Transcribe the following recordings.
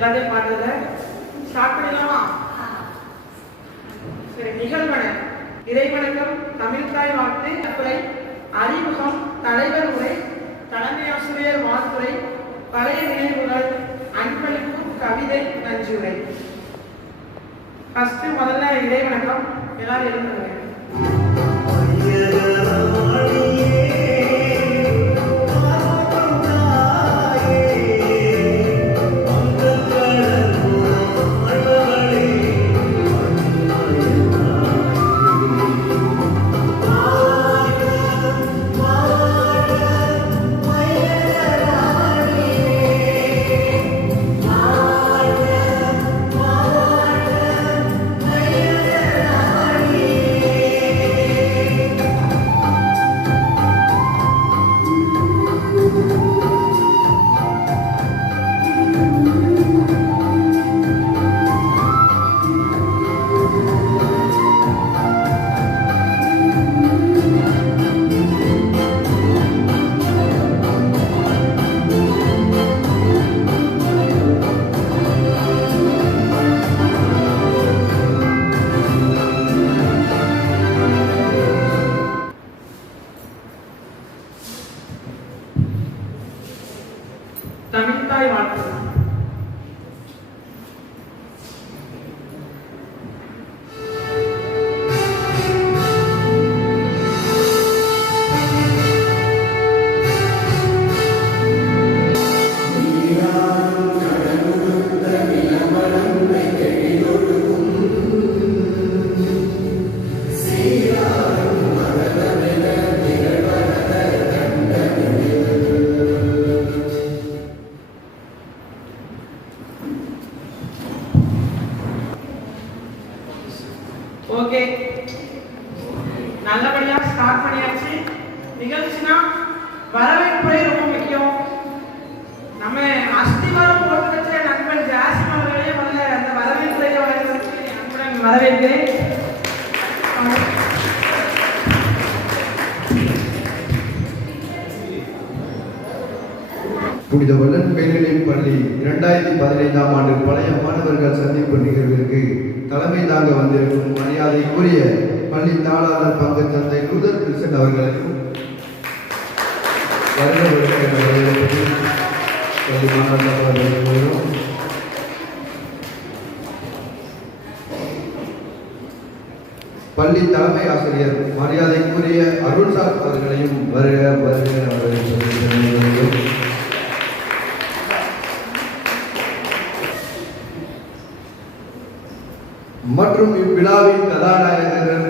எல்லாத்தையும் பாடுறத ஸ்டார்ட் பண்ணிடலாமா? சரி, நிகழ்வன இறைவணக்கம், தமிழ்தாய் வாழ்த்து, அப்புரை, அறிமுகம், தலைவர் உரை, தலைமை ஆசிரியர் வாழ்த்துரை, பழைய நினைவுகள், அன்பளிப்பு, கவிதை, நன்றியுரை. ஃபர்ஸ்ட் முதல்ல இறைவணக்கம். எல்லாரும் எழுந்துருங்க. தமிழ்தாய் வாழ்த்து. ஓகே, நல்லபடியா ஸ்டார்ட் பண்ணியாச்சு. நிகழ்ச்சினா வரவேற்புரை ரொம்ப முக்கியம். நம்ம அஸ்திவாரம் போட்டு வச்ச நண்பன் ஜாசிம் அவர்களே முதல்ல அந்த வரவேற்புரையை வழங்குவதற்கு அன்புடன் வரவேற்கிறேன். புனித வள்ளல் மேல்நிலைப் பள்ளி 2015ஆம் ஆண்டு பழைய மாணவர்கள் சந்திப்பு நிகழ்விற்கு தலைமை தாங்க வந்திருக்கும் மரியாதைக்குரிய பள்ளி தாளாளர் பங்கு தந்தை லுதர் கிருஷ்ணன் அவர்களுக்கும் பள்ளி மாணவர்களும் பள்ளி தலைமை ஆசிரியர் மரியாதைக்குரிய அருள்சாத் அவர்களையும் வருக மற்றும் இவ்விழாவின் கதாநாயகர்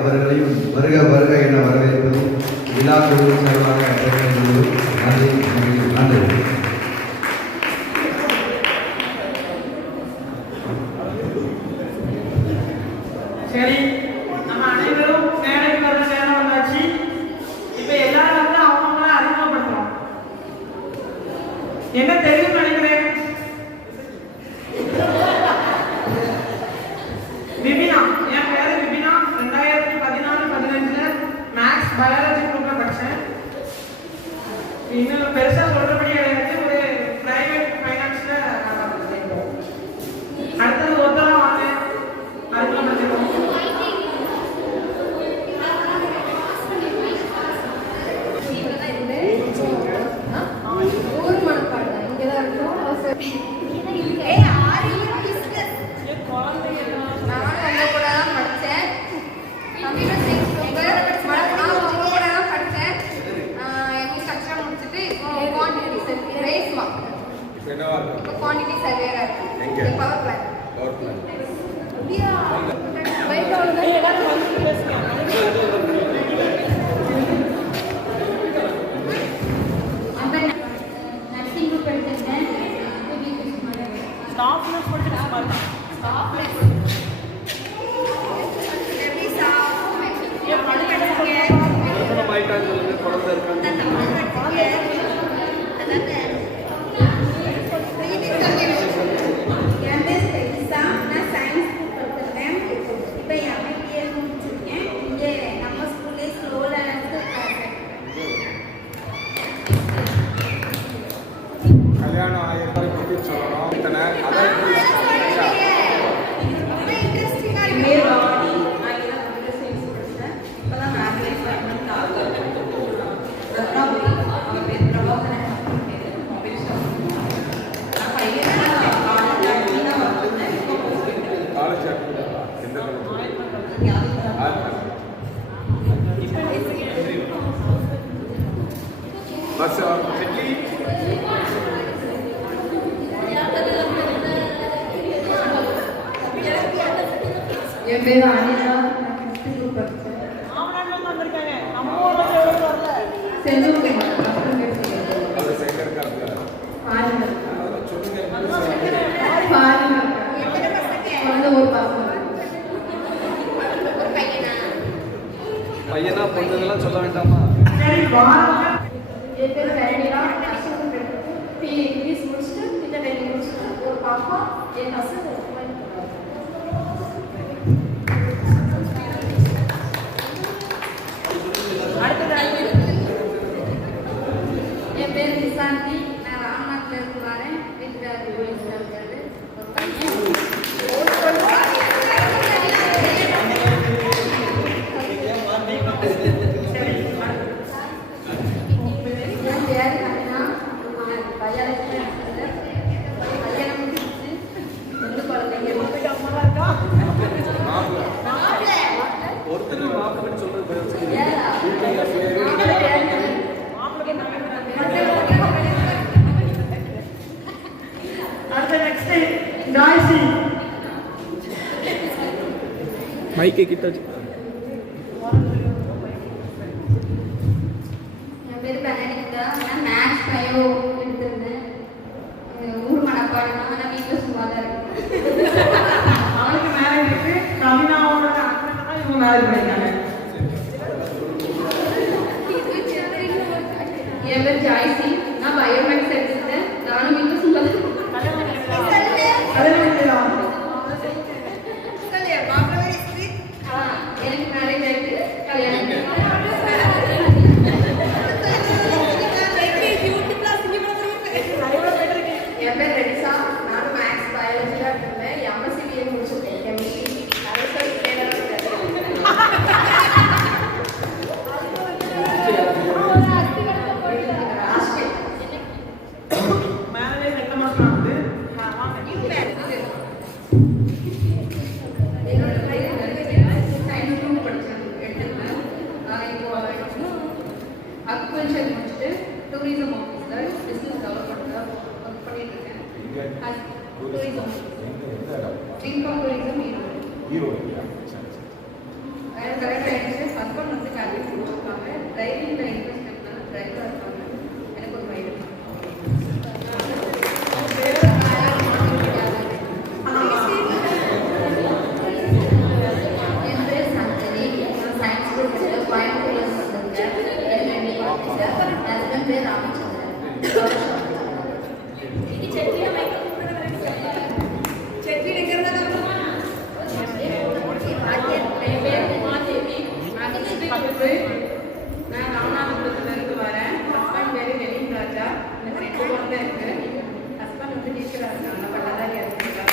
அவர்களையும் வருக என வரவேற்பதும் விழா குழு சார்பாக நன்றி. சரி, நம்ம அனைவரும் மேடைக்கு வர நேரம் வந்தாச்சு. இப்ப எல்லாரும் வந்து அவங்கள அறிமுகப்படுத்துறோம். என்ன தெரியும் நினைக்கிறேன்? விபினா, என் பேரு விபினா. 2014-15 மேக்ஸ் பயாலஜி குரூப்ல படிச்சேன். இன்னும் பெருசா சொல்றபடி எனக்கு ஒரு பிரைவேட் ஃபைனான்ஸ்ல அடுத்தது ஒருத்தரம் வாங்க அறிமுகப்படுத்திடுவோம். quantity surveyor இருக்கு பவர் பிளான் அப்படியே பைக் அவ்வளவுதான் எல்லாரும் வந்து பேசுங்க அந்த நர்சிங் குரூப் எடுத்துட்டேன் ஸ்டாஃப் நர்ஸ் படிச்சு பாருங்க ஸ்டாஃப் நர்ஸ் எப்படி ஸ்டாஃப் ஏ படிக்கிறீங்க எத்தனை பைக் ஆகுது குழந்தை இருக்காங்க அதான் கல்யாணம் ஆகிய சொல்லணும். என் பேர் அனிதா. நான் 5th குரூப் படித்தேன். மாமனார்லேருந்து வந்திருக்காங்க. நம்ம ஊர்ல எவ்வளோ வரல. செந்தூர்குமார் அப்புறம் பேர் வந்து ஒரு பாப்பா. பையனா பொண்ணுங்கெல்லாம் சொல்ல வேண்டாமா? சரி வாங்க. என் பேர் ரேடியா. இங்கிலீஷ் முடிச்சுட்டு பின்ன டெல்லி முடிச்சுட்டு ஒரு பாப்பா. என் ஹஸ்பண்ட் என் பேர் நிசாந்தி. நான் ராமநாட்டில் இருந்து வரேன். வீட்டுக்காரர் போலீஸில் இருக்காரு. ஒரு பையன். என் பேர் கண்ணா. நான் பையாலஜி படிக்கிறேன். கல்யாணம் முடிச்சு 2 குழந்தைங்க. ஒருத்தர் மாப்பிள்ளை சொல்றது அடுத்த நெக்ஸ்ட் ஜாய்சி. மைக்கை கிட்ட வச்சு. என் பேர் பெனடிக்டா. நான் மேக்ஸ் பயோ எடுத்திருந்தேன். ஊர் மனப்பாடம். ஆனால் வீட்டில் சும்மா தான் இருக்கேன். அவனுக்கு மேரேஜ் இருக்கு. கவினாவோட அண்ணன் தான் இவங்க மேரேஜ் பண்ணிருக்காங்க. என் பேர் ஜாய்சி. நான் பயோமேக்ஸ் எடுத்துட்டேன். நானும் வீட்டில் சும்மா தான் இருக்கேன். எனக்கு மேரேஜ் ஆகிட்டு கல்யாணம். என் பேர் ரெடிசா. நானும் மேக்ஸ் பயாலஜி தான் எடுத்திருந்தேன். எம்எஸ்சி பிஏ முடிச்சிருக்கேன். கெமிஸ்ட்ரி மேரேஜ் 2 மாசம் ஆகுது. அக்வென்ச்சர் முடிச்சுட்டு டூரிசம் ஆஃபீஸில் பிஸ்னஸ் டெவலப்மெண்ட்டில் ஒர்க் பண்ணிட்டு இருக்கேன். டூரிசம் இன்கம் டூரிசம் கரெக்டாக ஆகிடுச்சு. ஹஸ்பண்ட் வந்து கல்வி கொடுத்துருக்காங்க. டிரைவிங்கில் இன்வெஸ்ட்மெண்ட்னால டிரைவராக இருக்காங்க. எனக்கு ஒரு பையன். என் பேர் சந்தனி. நான் சயின்ஸ் முடிச்சு கோயம்புத்தூர்ல வந்திருக்கேன். ஹஸ்பண்ட் பேர் ராமச்சந்திரன். நான் ராமநாதபுரத்துலேருந்து வரேன். ஹஸ்பண்ட் பேர் வெலின் ராஜா. எனக்கு 2 குழந்தை இருக்கு. ஹஸ்பண்ட் வந்து டீச்சராக இருக்காங்க. பட்டதாரி இருக்காங்க.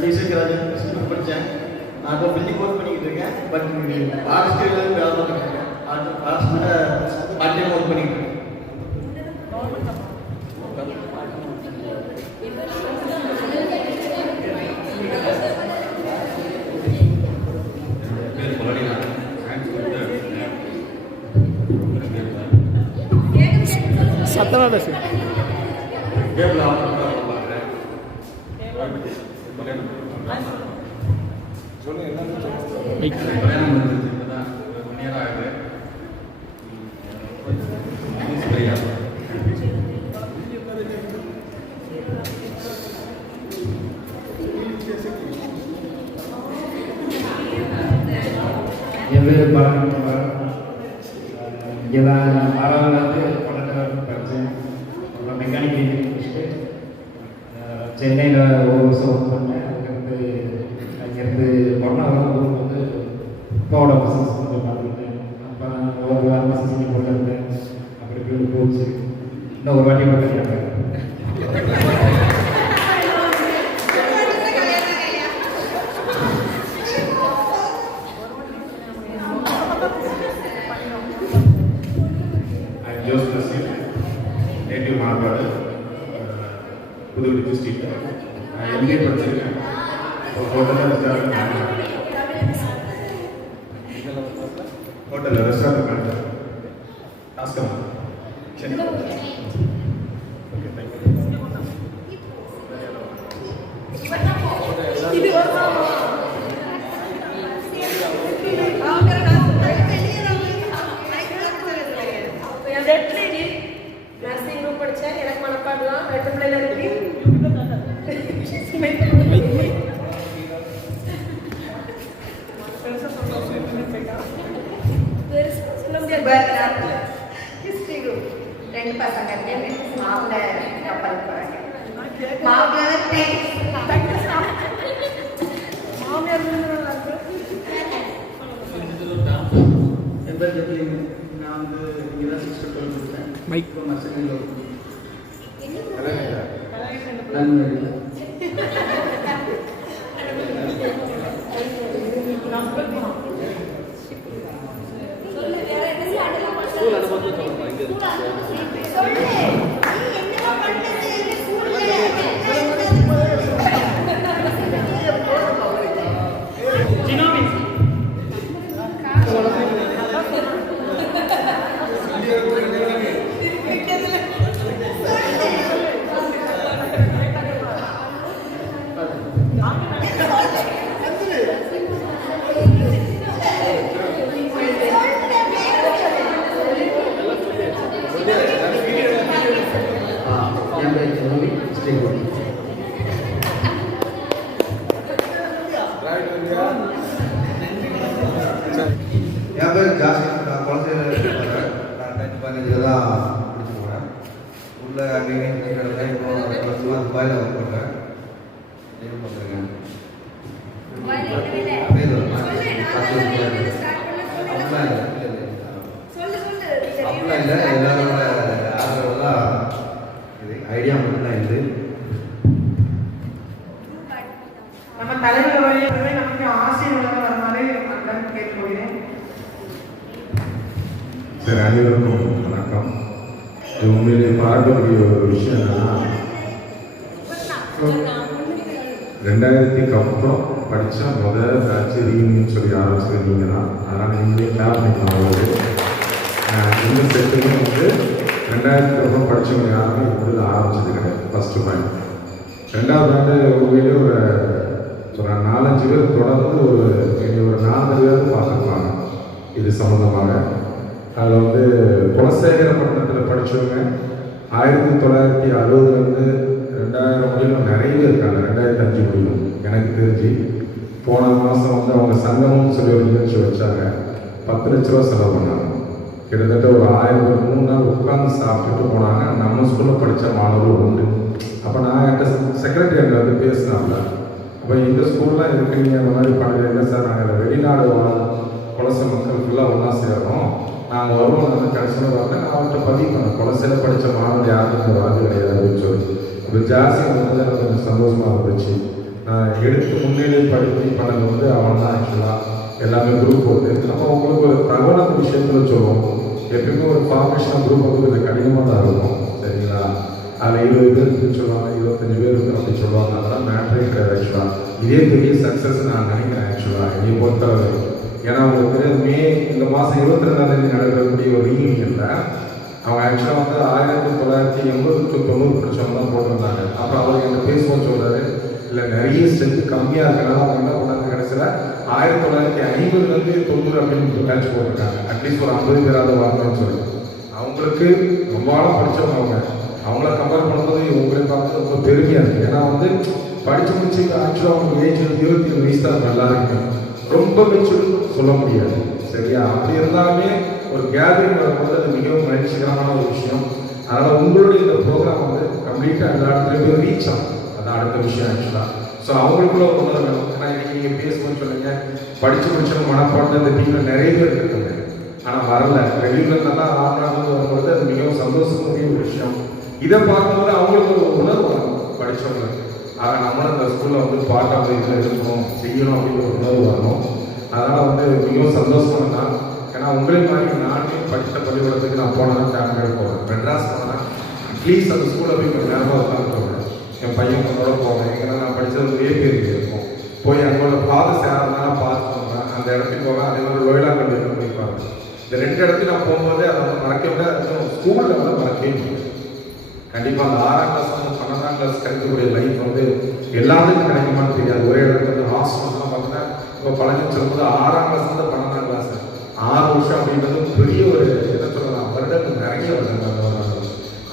மியூசிக் படித்தேன். நான் இப்போ பில்டிங் ஒர்க் பண்ணிக்கிட்டு இருக்கேன். பட் ஃபாரஸ்ட்ல வேலை பார்த்துட்டு இருக்கேன். ஃபாரஸ்ட்ல பார்ட் டைம் ஒர்க் பண்ணிக்கிட்டு இருக்கேன். சத்தமாக பேசு. என் பேர் பாலகுமார். இங்கே தான் 6வது படித்தேன். அப்புறம் மெக்கானிக் இன்ஜினியரிங் முடிச்சுட்டு சென்னையில் ஒரு வருஷம் ஒர்க் பண்ணேன். அங்கேருந்து பொண்ணாவரம் ஊருக்கு வந்து அப்பாவோட பிஸ்னஸ் கொஞ்சம் பார்த்துக்கிட்டேன். அப்போ ஒரு 6 மாதம் செஞ்சு போட்டிருந்தேன். அப்படி இப்படி போச்சு. இன்னும் ஒரு வாட்டி பார்த்துருக்காங்க. Joseph Nassir, native Manapadu. Puthukkudi ஸ்ட்ரீட்டில் எம்பிஏ படிச்சிருக்கேன். ஹோட்டலில் ரெஸ்டாரண்ட் மேனேஜர் டாஸ்கமா சரி ஓகே தேங்க்யூ. நர்சிங் குரூப் படித்தேன். எனக்கு மனப்பாடலாம் 2 பிள்ளைல இருக்கு. ஹிஸ்ட்ரி குரூப் 2 பசங்க இருக்காங்க. மாப்பிள்ளை கப்பல் போகிறாங்க. மாப்பிள்ளை என் பேர் ஜெட்லிங்க. நான் வந்து இங்கே தான் 6th 12th முடித்தேன். மைக். இப்போ நான் செகண்ட் இயர் ஸ்கூல் அனுபவத்தை சொல்லணும். இங்கே என் பேர் ஜாஸ்தி. நான் குழந்தையில வரேன். நான் 2015 தான் முடிச்சு போகிறேன். உள்ள அன்றைக்கி இப்போ 2 வருஷமாக துபாயில் ஒர்க் பண்ணுறேன். லீவ் பண்ணுறேங்க. அப்படியே அப்படிலாம் இல்லை. எல்லாரோட ஆதரவுலாம் இது ஐடியா மட்டும்தான் இது. நம்ம தலைவர் வழியாகவே நமக்கு ஆசீர்வாதம் வர மாதிரி நான் கேட்டுக்கொள்கிறேன். சரி, அனைவருக்கும் வணக்கம். இது உண்மையிலே பாராட்டக்கூடிய ஒரு விஷயம் என்னன்னா 2000க்கு அப்புறம் படித்த முதல் பேட்ச் ரீயூனியன் சொல்லி ஆரம்பிச்சது நீங்கள் தான். அதனால் நீங்களே கிளாப் பண்ணலாம். இந்த செட்டுமே வந்து 2000க்கு அப்புறம் படித்தவங்க யாருமே இப்படி ஆரம்பிச்சது கிடையாது. First point. 2வது பாயிண்ட் உண்மையிலே ஒரு 4-5 பேர் தொடர்ந்து ஒரு 4 பேர் பார்த்துருப்பாங்க இது சம்மந்தமாக. அதில் வந்து குலசேகரப்பட்டினத்தில் படித்தவங்க 1960 2000 முடியும் நிறைய பேர் இருக்காங்க. 2005 முடியும் எனக்கு தெரிஞ்சு. போன மாதம் வந்து அவங்க சங்கமம்னு சொல்லி ஒரு நிகழ்ச்சி வச்சாங்க. 10 லட்ச ரூபா செலவு பண்ணாங்க. கிட்டத்தட்ட ஒரு 1000 பேர் 3 நாள் உட்காந்து சாப்பிட்டுட்டு போனாங்க. நம்ம ஸ்கூலில் படித்த மாணவர்கள் உண்டு. அப்போ நான் என்கிட்ட செக்ரட்டரி அங்கே வந்து பேசினாங்க. அப்போ இந்த ஸ்கூல்லாம் இருக்குங்க அந்த மாதிரி பண்ணுறீங்க சார். நாங்கள் வெளிநாடு குலசை மக்கள் ஃபுல்லாக ஒன்றா சேர்றோம். நாங்கள் வருவோம். வந்து கடைசியில் வரல. நான் அவர்கிட்ட பதிவு பண்ணேன். குலசையில் படித்த மாணவர் யாருக்கும் வரது கிடையாது அப்படின்னு சொல்லி. இப்போ ஜாஸ்தி வந்து எனக்கு கொஞ்சம் சந்தோஷமாக இருந்துச்சு. நான் எடுத்து முன்னேறி படித்து பண்ணது வந்து அவன் தான் ஆக்சுவலாக எல்லாமே குரூப் வந்து. அப்போ உங்களுக்கு ஒரு பிரபல விஷயத்தில் சொல்லுவோம். எப்பயுமே ஒரு ஃபார்மேஷன் குரூப் வந்து கொஞ்சம் கடினமாக தான் இருக்கும். சரிங்களா? அதில் 20 பேர் சொல்லுவாங்க, 25 பேர் அப்படி சொல்லுவாங்க. அதெல்லாம் மேட்ரே கிடையாது ஆக்சுவலாக. இதே பெரிய சக்ஸஸ் நான் நினைக்கிறேன் ஆக்சுவலாக என்னை பொறுத்தவரை. ஏன்னா உங்களுக்கு இந்த மாதம் 22ஆம் நடக்கக்கூடிய ஒரு ரீயூனியனில் அவங்க ஆக்சுவலாக வந்து 1980-90 படித்தவங்க தான் போட்டிருந்தாங்க. அப்போ அவர் என்கிட்ட பேசுவோம் சொல்கிறாரு, இல்லை நிறைய ஸ்ட்ரென்த்து கம்மியாக இருக்கிறனால அவங்க என்ன பண்ணாங்க கடைசியில் 1950-90 அப்படின்னு பேட்ச் போட்டிருக்காங்க. அட்லீஸ்ட் ஒரு 50 பேராவது வாங்கணும்னு சொல்லி. அவங்களுக்கு ரொம்ப நாளாக படித்தவங்க அவங்கள கம்பேர் பண்ணும்போது உங்களை பார்த்து ரொம்ப பெருமையாக இருக்குது. ஏன்னா வந்து படித்து முடிச்சு ஆக்சுவலாக அவங்க ஏஜ் 27 வயசு தான் நல்லா இருக்கு. ரொம்ப மெச்சூர் சொல்ல முடியாது. சரியா? அப்படி இருந்தாலுமே ஒரு கேதரிங் வரும்போது அது மிகவும் மகிழ்ச்சிகரமான ஒரு விஷயம். அதனால் உங்களுடைய இந்த ப்ரோக்ராம் வந்து கம்ப்ளீட்டாக எல்லா இடத்துலையும் போய் ரீச் ஆகும். அதான் அடுத்த விஷயம் ஆக்சுவலாக. ஸோ அவங்களுக்குள்ள ஒரு உணர்வு வேணும். ஏன்னா இன்றைக்கி நீங்கள் பேசணும்னு சொன்னீங்க, படித்து முடிச்சவங்க மனப்பாட்டு இந்த டீமில் நிறைய பேர் இருக்காங்க. ஆனால் வரல. ரெகுலர் நல்லா ஆறாவது வரும்போது அது மிகவும் சந்தோஷக்கூடிய ஒரு விஷயம். இதை பார்க்கும்போது அவங்களுக்கு ஒரு உணர்வு வரும் படித்தவங்க. ஆக நம்மளும் இந்த ஸ்கூலில் வந்து பார்க்காம இதில் இருக்கணும் செய்யணும் அப்படிங்கிற ஒரு உணர்வு வரணும். அதனால் வந்து மிகவும் சந்தோஷமாக தான். ஏன்னா உங்களே மாதிரி நானே படித்த பள்ளிக்கூடத்துக்கு நான் போனதான் ஃபேமிலியோட போவேன். மெட்ராஸ் போனேன். அட்லீஸ்ட் அந்த ஸ்கூலில் போய் கொஞ்சம் நேரமாக உட்காந்து போவேன். என் பையன் பொண்ணோட போவேன். ஏன்னா நான் படித்தது வேப்பேரி இருக்கும். போய் அங்கோட ஃபாதர்ஸ் யாரெல்லாம் பார்த்து போவேன். அந்த இடத்துக்கு போவேன். அதே மாதிரி லோயலா கல்லூரி போய் பார்ப்பேன். இந்த 2 இடத்துக்கு நான் போகும்போது அதை வந்து மறக்க விட ஸ்கூலில் வந்து மறக்கவே முடியும். கண்டிப்பாக அந்த 6ஆம் கிளாஸ் வந்து 12ஆம் கிளாஸ் கிடைக்கக்கூடிய லைஃப் வந்து எல்லாத்துக்கும் கிடைக்குமான்னு தெரியாது. ஒரே இடத்துல வந்து ஹாஸ்டல்லாம் பார்த்தீங்கன்னா இப்போ பழக்கம் சொல்லும்போது 6ஆம் கிளாஸ் வந்து 12ஆம் கிளாஸ் 6 வருஷம் அப்படின்றது பெரிய ஒரு என்ன சொல்லலாம் வருடங்கள் நிறைய வருடங்கள்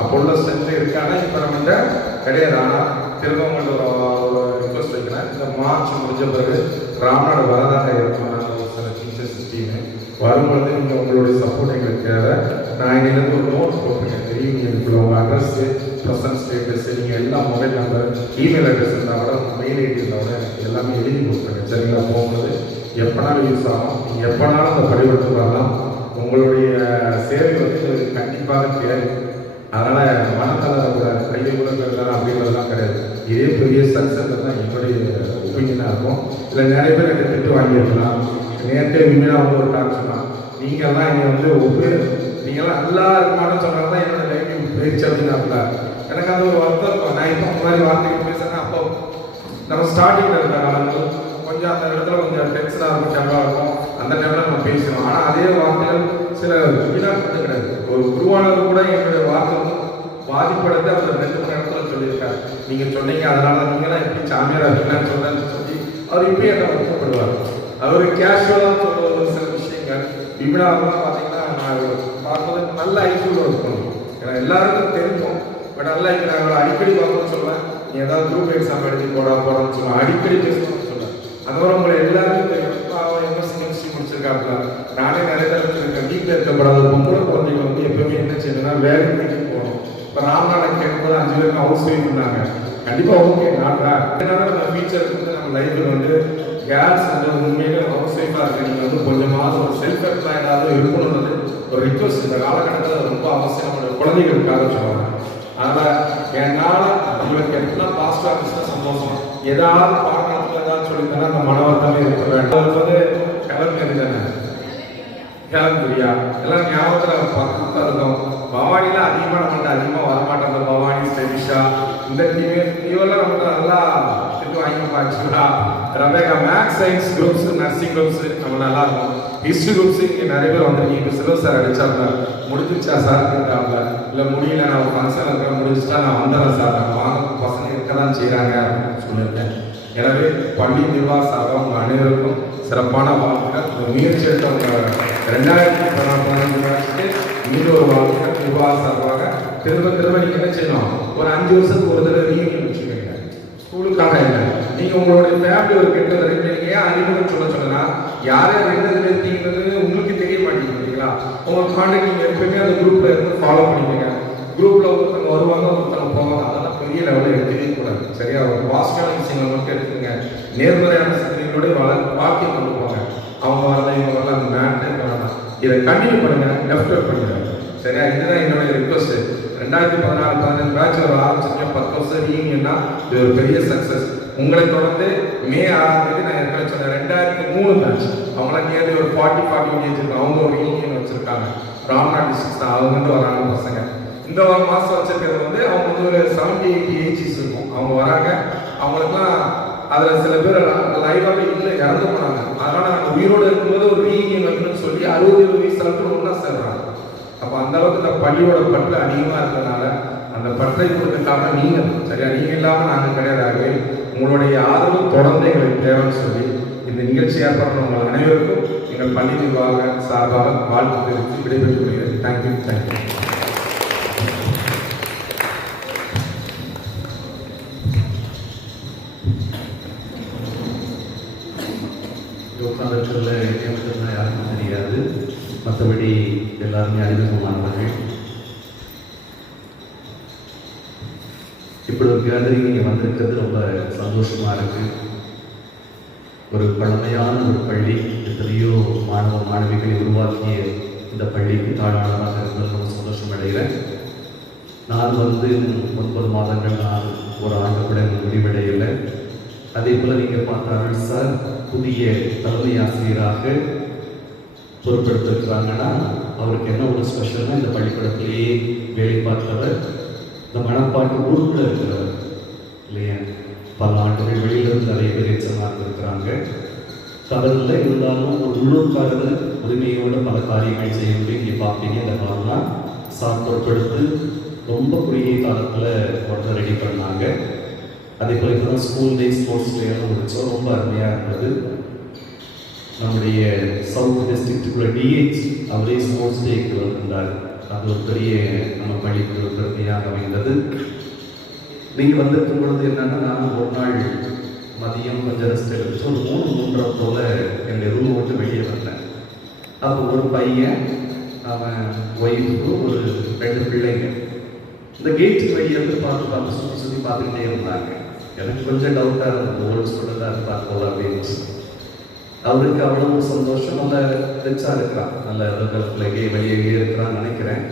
அப்போ உள்ள ஸ்ட்ரென்த் இருக்கானா இப்போ நம்மகிட்ட கிடையாது. ஆனால் திரும்ப உங்கள்கிட்ட ஒரு ரிக்வஸ்ட் வைக்கிறேன். இந்த மார்ச் முடிஞ்ச பிறகு ராம்நாடு வரதாக இருக்கும். நாங்கள் ஒரு சில டீச்சர்ஸ் டீமு வரும்பொழுது நீங்கள் உங்களுடைய சப்போர்ட் எங்களுக்கு தேவை. நான் இங்கிருந்து ஒரு நோட் போட்டுருக்கேன். தெரியும் இதுக்குள்ள உங்கள் அட்ரஸ்ஸு ப்ரெசன்ட் ஸ்டேட்டஸ் நீங்கள் எல்லா மொபைல் நம்பர் இமெயில் அட்ரஸ் இருந்தால் கூட உங்கள் மெயில் ஐடி இருந்தால் கூட எனக்கு எல்லாமே எழுதி கொடுத்துருங்க. சரிங்களா? போகும்போது எப்போனாலும் யூஸ் ஆகும். நீங்கள் எப்போனாலும் அந்த பரிவர்த்தனை வரலாம். உங்களுடைய சேவை வந்து கண்டிப்பாக தேவை. அதனால் மனத்தள கையை கூட பெறலாம் அப்படின்றதுலாம் கிடையாது. இதே பெரிய சக்ஸஸ் தான் என்னுடைய ஒப்பீனியனாக இருக்கும். இல்லை நிறைய பேர் எனக்கு திட்டு வாங்கியிருக்கலாம். நேரத்தை விமினா வந்து ஒரு டாக் சொன்னான், நீங்கள்லாம் இங்கே வந்து நீங்கள்லாம் நல்லா இருக்குமான்னு சொன்னாங்க தான் என்னோட லைஃப் போயிடுச்சு அப்படின்னாங்களா. எனக்கு அந்த ஒரு வருத்தம் இருக்கும். நான் இப்போ அந்த மாதிரி வார்த்தைகள் பேசுகிறேன். அப்போ நம்ம ஸ்டார்டிங்கில் இருக்கிற காலங்கள் கொஞ்சம் அந்த இடத்துல கொஞ்சம் டென்ஷனாக இருக்கும், ஜம்பாக இருக்கும். அந்த டைமில் நம்ம பேசணும். ஆனால் அதே வார்த்தைகள் சில வீணாக கிடையாது. ஒரு குருவானவர் கூட என்னுடைய வார்த்தை வந்து பாதிப்படுத்தி அவர் 2 மணி நேரத்தில் சொல்லியிருக்காரு. நீங்கள் சொன்னீங்க அதனால நீங்களாம் எப்படி சாமியார் அப்படின்னா சொல்கிறேன்னு சொல்லி அவர் இப்பயும் என்ன வருத்தப்படுவார். அவர் கேஷுவலாக சொல்கிற ஒரு சில விஷயங்கள் விமினாவெல்லாம் பார்த்தீங்கன்னா நான் பார்க்கும்போது நல்ல ஐக்கியம் இருக்கணும். ஏன்னா எல்லாருக்கும் தெரியும். பட் நல்லா நான் அடிக்கடி பார்க்கணும்னு சொல்லுவேன். நீ ஏதாவது குரூப் எக்ஸாம் எழுதி போடான்னு சொல்லுவேன். அடிக்கடி பேசணும்னு சொல்லுவேன். அதோட உங்களை எல்லாருக்கும் தெரியும். அவன் எம்எஸ்சி முடிச்சிருக்காப்புல. நானே நிறைய தடவை இருக்கேன். வீட்டில் இருக்கப்படாத பொம்பளை குழந்தைங்க வந்து எப்பவுமே என்ன செய்யணும்னா வேலைக்கு போகணும். இப்போ ராம்நாடு கேட்கும்போது 5 பேருக்கு ஹவுஸ் ஒய்ஃப் இருந்தாங்க. கண்டிப்பாக ஓகே நாட்டா நம்ம ஃபியூச்சருக்கு வந்து நம்ம லைஃப்பில் வந்து கேர்ள்ஸ் வந்து உண்மையிலே ஹவுஸ் ஒய்ஃபாக இருக்குது. நீங்கள் வந்து கொஞ்சமாவது ஒரு செல்ஃப் எம்ப்ளாய்டாவது இருக்கணும்னு ஒரு ரிக்வஸ்ட் இந்த காலகட்டத்தில் ரொம்ப அவசியம். குழந்தைகளுக்காக சொல்லுவாங்க. அதனால் என்னால் உங்களுக்கு எல்லாம் பாஸ்ட் ஆஃபீஸ்னால் சந்தோஷம். ஏதாவது பார்க்கறதுல ஏதாவது சொல்லித்தனா அந்த மனவர்த்தமே இருக்க வேண்டும். அது வந்து கிளம்பி தானே கிளம்புரியா எல்லாம் ஞாபகத்தில் பக்கத்தில் இருக்கும். பவானியில் அதிகமாக நம்மகிட்ட அதிகமாக வரமாட்டோம். அந்த பவானி ஸ்டெலிஷா இந்த இவெல்லாம் நம்மகிட்ட நல்லா திட்டு வாங்கி பார்த்துங்களா. Rebecca maths science groups nursing groups நம்ம நல்லா இருக்கும். ஹிஸ்ட்ரி குரூப்ஸ் இங்கே நிறைய பேர் வந்துருக்கீங்க. இப்போ சிலர் சார் அடிச்சாங்க முடிஞ்சிச்சா சார் இருக்காங்க. இல்லை முடியல நான் ஃபங்க்ஷன் இருக்கிற முடிச்சுட்டா நான் வந்துடுறேன் சார். நாங்கள் வாங்க பசங்க இருக்க தான் செய்கிறாங்க அப்படின்னு சொல்லியிருக்கேன். எனவே பள்ளி நிர்வாக சார்பாக உங்கள் அனைவருக்கும் சிறப்பான வாழ்க்கைகள். இந்த முயற்சி எடுத்தவங்க 2015 மீண்டும் ஒரு வாழ்க்கைகள் நிர்வாக சார்பாக திரும்ப நீங்கள் என்ன செய்யணும், ஒரு 5 வருஷத்துக்கு ஒரு தடவை ரீயூனியன் வச்சுக்கோங்க. ஸ்கூலுக்காக இல்லை, நீங்கள் உங்களுடைய ஃபேமிலி ஒரு கெட்டது நீங்கள் ஏன் அறிமுகம் சொன்னா யாரே ரெண்டு இருக்கீங்கிறது உங்களுக்கு தெரிய மாட்டேங்குது இல்லைங்களா. உங்கள் காண்டாக்ட் நீங்கள் எப்பவுமே அந்த குரூப்பில் இருந்து ஃபாலோ பண்ணிக்கோங்க. குரூப்பில் ஒருத்தவங்க வருவாங்க, ஒருத்தவங்க போவாங்க. அதெல்லாம் பெரிய லெவலில் எடுத்துக்கவே கூடாது. சரியா? ஒரு பாசிட்டிவான விஷயங்கள் மட்டும் எடுத்துக்கங்க. நேர்மறையான சிந்தனைகளுடைய வாழ்க்கையை கொண்டு போங்க. அவங்க வரல இவங்க வரல அந்த மேட்டே வேணாம். இதை கண்டினியூ பண்ணுங்க, டெவலப் பண்ணுங்க. சரியா? இதுதான் என்னுடைய ரிக்வஸ்ட். 2014-15 பேட்ச் ஒரு ஆரம்பிச்சிருக்கேன். 10 வருஷம் ரீயூனியன்னா இது ஒரு பெரிய சக்ஸஸ். உங்களை தொடர்ந்து மே 6ஆம் தேதி நான் ஏற்கனவே சொன்னேன் 2003 பேட்ச் அவங்களாம் நேர்ந்து ஒரு 40 ஏஜ் இருக்கு. அவங்க ஒரு ரீயூனியன் வச்சிருக்காங்க. ராம்நாடு டிஸ்ட்ரிக்ட் தான் அவங்க வந்து வராங்க பசங்க. இந்த ஒரு மாதம் வச்சிருக்கிறது வந்து அவங்க வந்து ஒரு 70-80 ஏஜஸ் இருக்கும். அவங்க வராங்க. அவங்களுக்குலாம் அதில் சில பேர் லைவாக இல்லை, இறந்து போனாங்க. அதனால் நாங்கள் உயிரோடு இருக்கும்போது ஒரு ரீயூனியன் வைக்கணும்னு சொல்லி 60-70 வயசு அளவுக்கு ஒன்றா சேர்றாங்க. அப்போ அந்த அளவுக்கு இந்த பள்ளியோட பற்று அதிகமாக இருக்கிறதுனால அந்த பற்றை கொடுத்துக்காக நீங்கள் சரியா, நீங்கள் இல்லாமல் நாங்கள் கிடையாது. உங்களுடைய ஆதரவு தொடர்ந்து எங்களுக்கு தேவைன்னு சொல்லி இந்த நிகழ்ச்சி ஏற்பாடு உங்கள் அனைவருக்கும் எங்கள் பள்ளி நிர்வாக சார்பாக வாழ்த்து தெரிவித்து விடைபெற்று வருகிறது. தேங்க்யூ. உட்காந்துருக்கிறதுல என்ன யாருக்கும் தெரியாது. மற்றபடி எல்லாருமே அறிமுகமானவர்கள். இப்படி ஒரு கேதரிங் இங்கே வந்திருக்கிறது ரொம்ப சந்தோஷமாக இருக்குது. ஒரு பழமையான ஒரு பள்ளி, எத்தனையோ மாணவ மாணவிகளை உருவாக்கிய இந்த பள்ளிக்கு தாழ்வானதாக இருந்தது ரொம்ப சந்தோஷம் அடைகிறேன். நான் வந்து 9 மாதங்கள் நான் ஒரு ஆண்டு கூட முடிவடையலை. அதே போல் நீங்கள் பார்த்தார்கள் சார் புதிய தலைமை ஆசிரியராக பொறுப்பெடுத்திருக்கிறாங்கன்னா அவருக்கு என்ன ஒரு ஸ்பெஷல்னா இந்த பள்ளிக்கூடத்திலேயே வேலை பார்த்தவர், இந்த மணப்பாட்டு ஊருக்குள்ள இருக்கிறவர். இல்லையா? பல ஆண்டுகள் வெளியிலிருந்து நிறைய பேர் எச்சமாக இருக்கிறாங்க. கடலில் இருந்தாலும் ஒரு உள்ளூர்காரர்கள் உரிமையோடு பல காரியங்கள் செய்ய முடியும். இங்கே பார்ப்பீங்க, இந்த காலம்லாம் சார் பொறுப்பெடுத்து ரொம்ப குறுகிய காலத்தில் உடனே ரெடி பண்ணாங்க. அதே போல் இப்போ தான் ஸ்கூல் டே ஸ்போர்ட்ஸ் டே எல்லாம் முடித்தோம். ரொம்ப அருமையாக இருந்தது. நம்முடைய சவுத் டிஸ்ட்ரிக்டுக்குள்ள டிஹெச் அவரே ஸ்போர்ட்ஸ் டேக்கு வந்திருந்தார். அது ஒரு பெரிய நம்ம பள்ளிக்கு ஒரு பெருமையாக அமைந்தது. நீங்கள் வந்திருக்கும் பொழுது என்னென்னா, நான் ஒரு நாள் மதியம் கொஞ்சம் ரெஸ்ட் எடுத்து ஒரு 3-3:30 போல் என்னுடைய ரூம் விட்டு வெளியே வந்தேன். அப்போ ஒரு பையன், அவன் ஒய்ஃபு, ஒரு 2 பிள்ளைங்க இந்த கேட்டுக்கு வெளியே வந்து பார்த்து சுற்றி பார்த்துக்கிட்டே இருந்தாங்க. எனக்கு கொஞ்சம் டவுட்டாக இருந்தது, ஓல்டு ஸ்டூடெண்ட்டாக இருப்பார் போல அப்படின்னு. அவருக்கு அவ்வளோ சந்தோஷம். நல்ல ரிச்சாக இருக்கிறான், நல்ல பிள்ளைங்க வெளியே இருக்கிறான்னு நினைக்கிறேன்.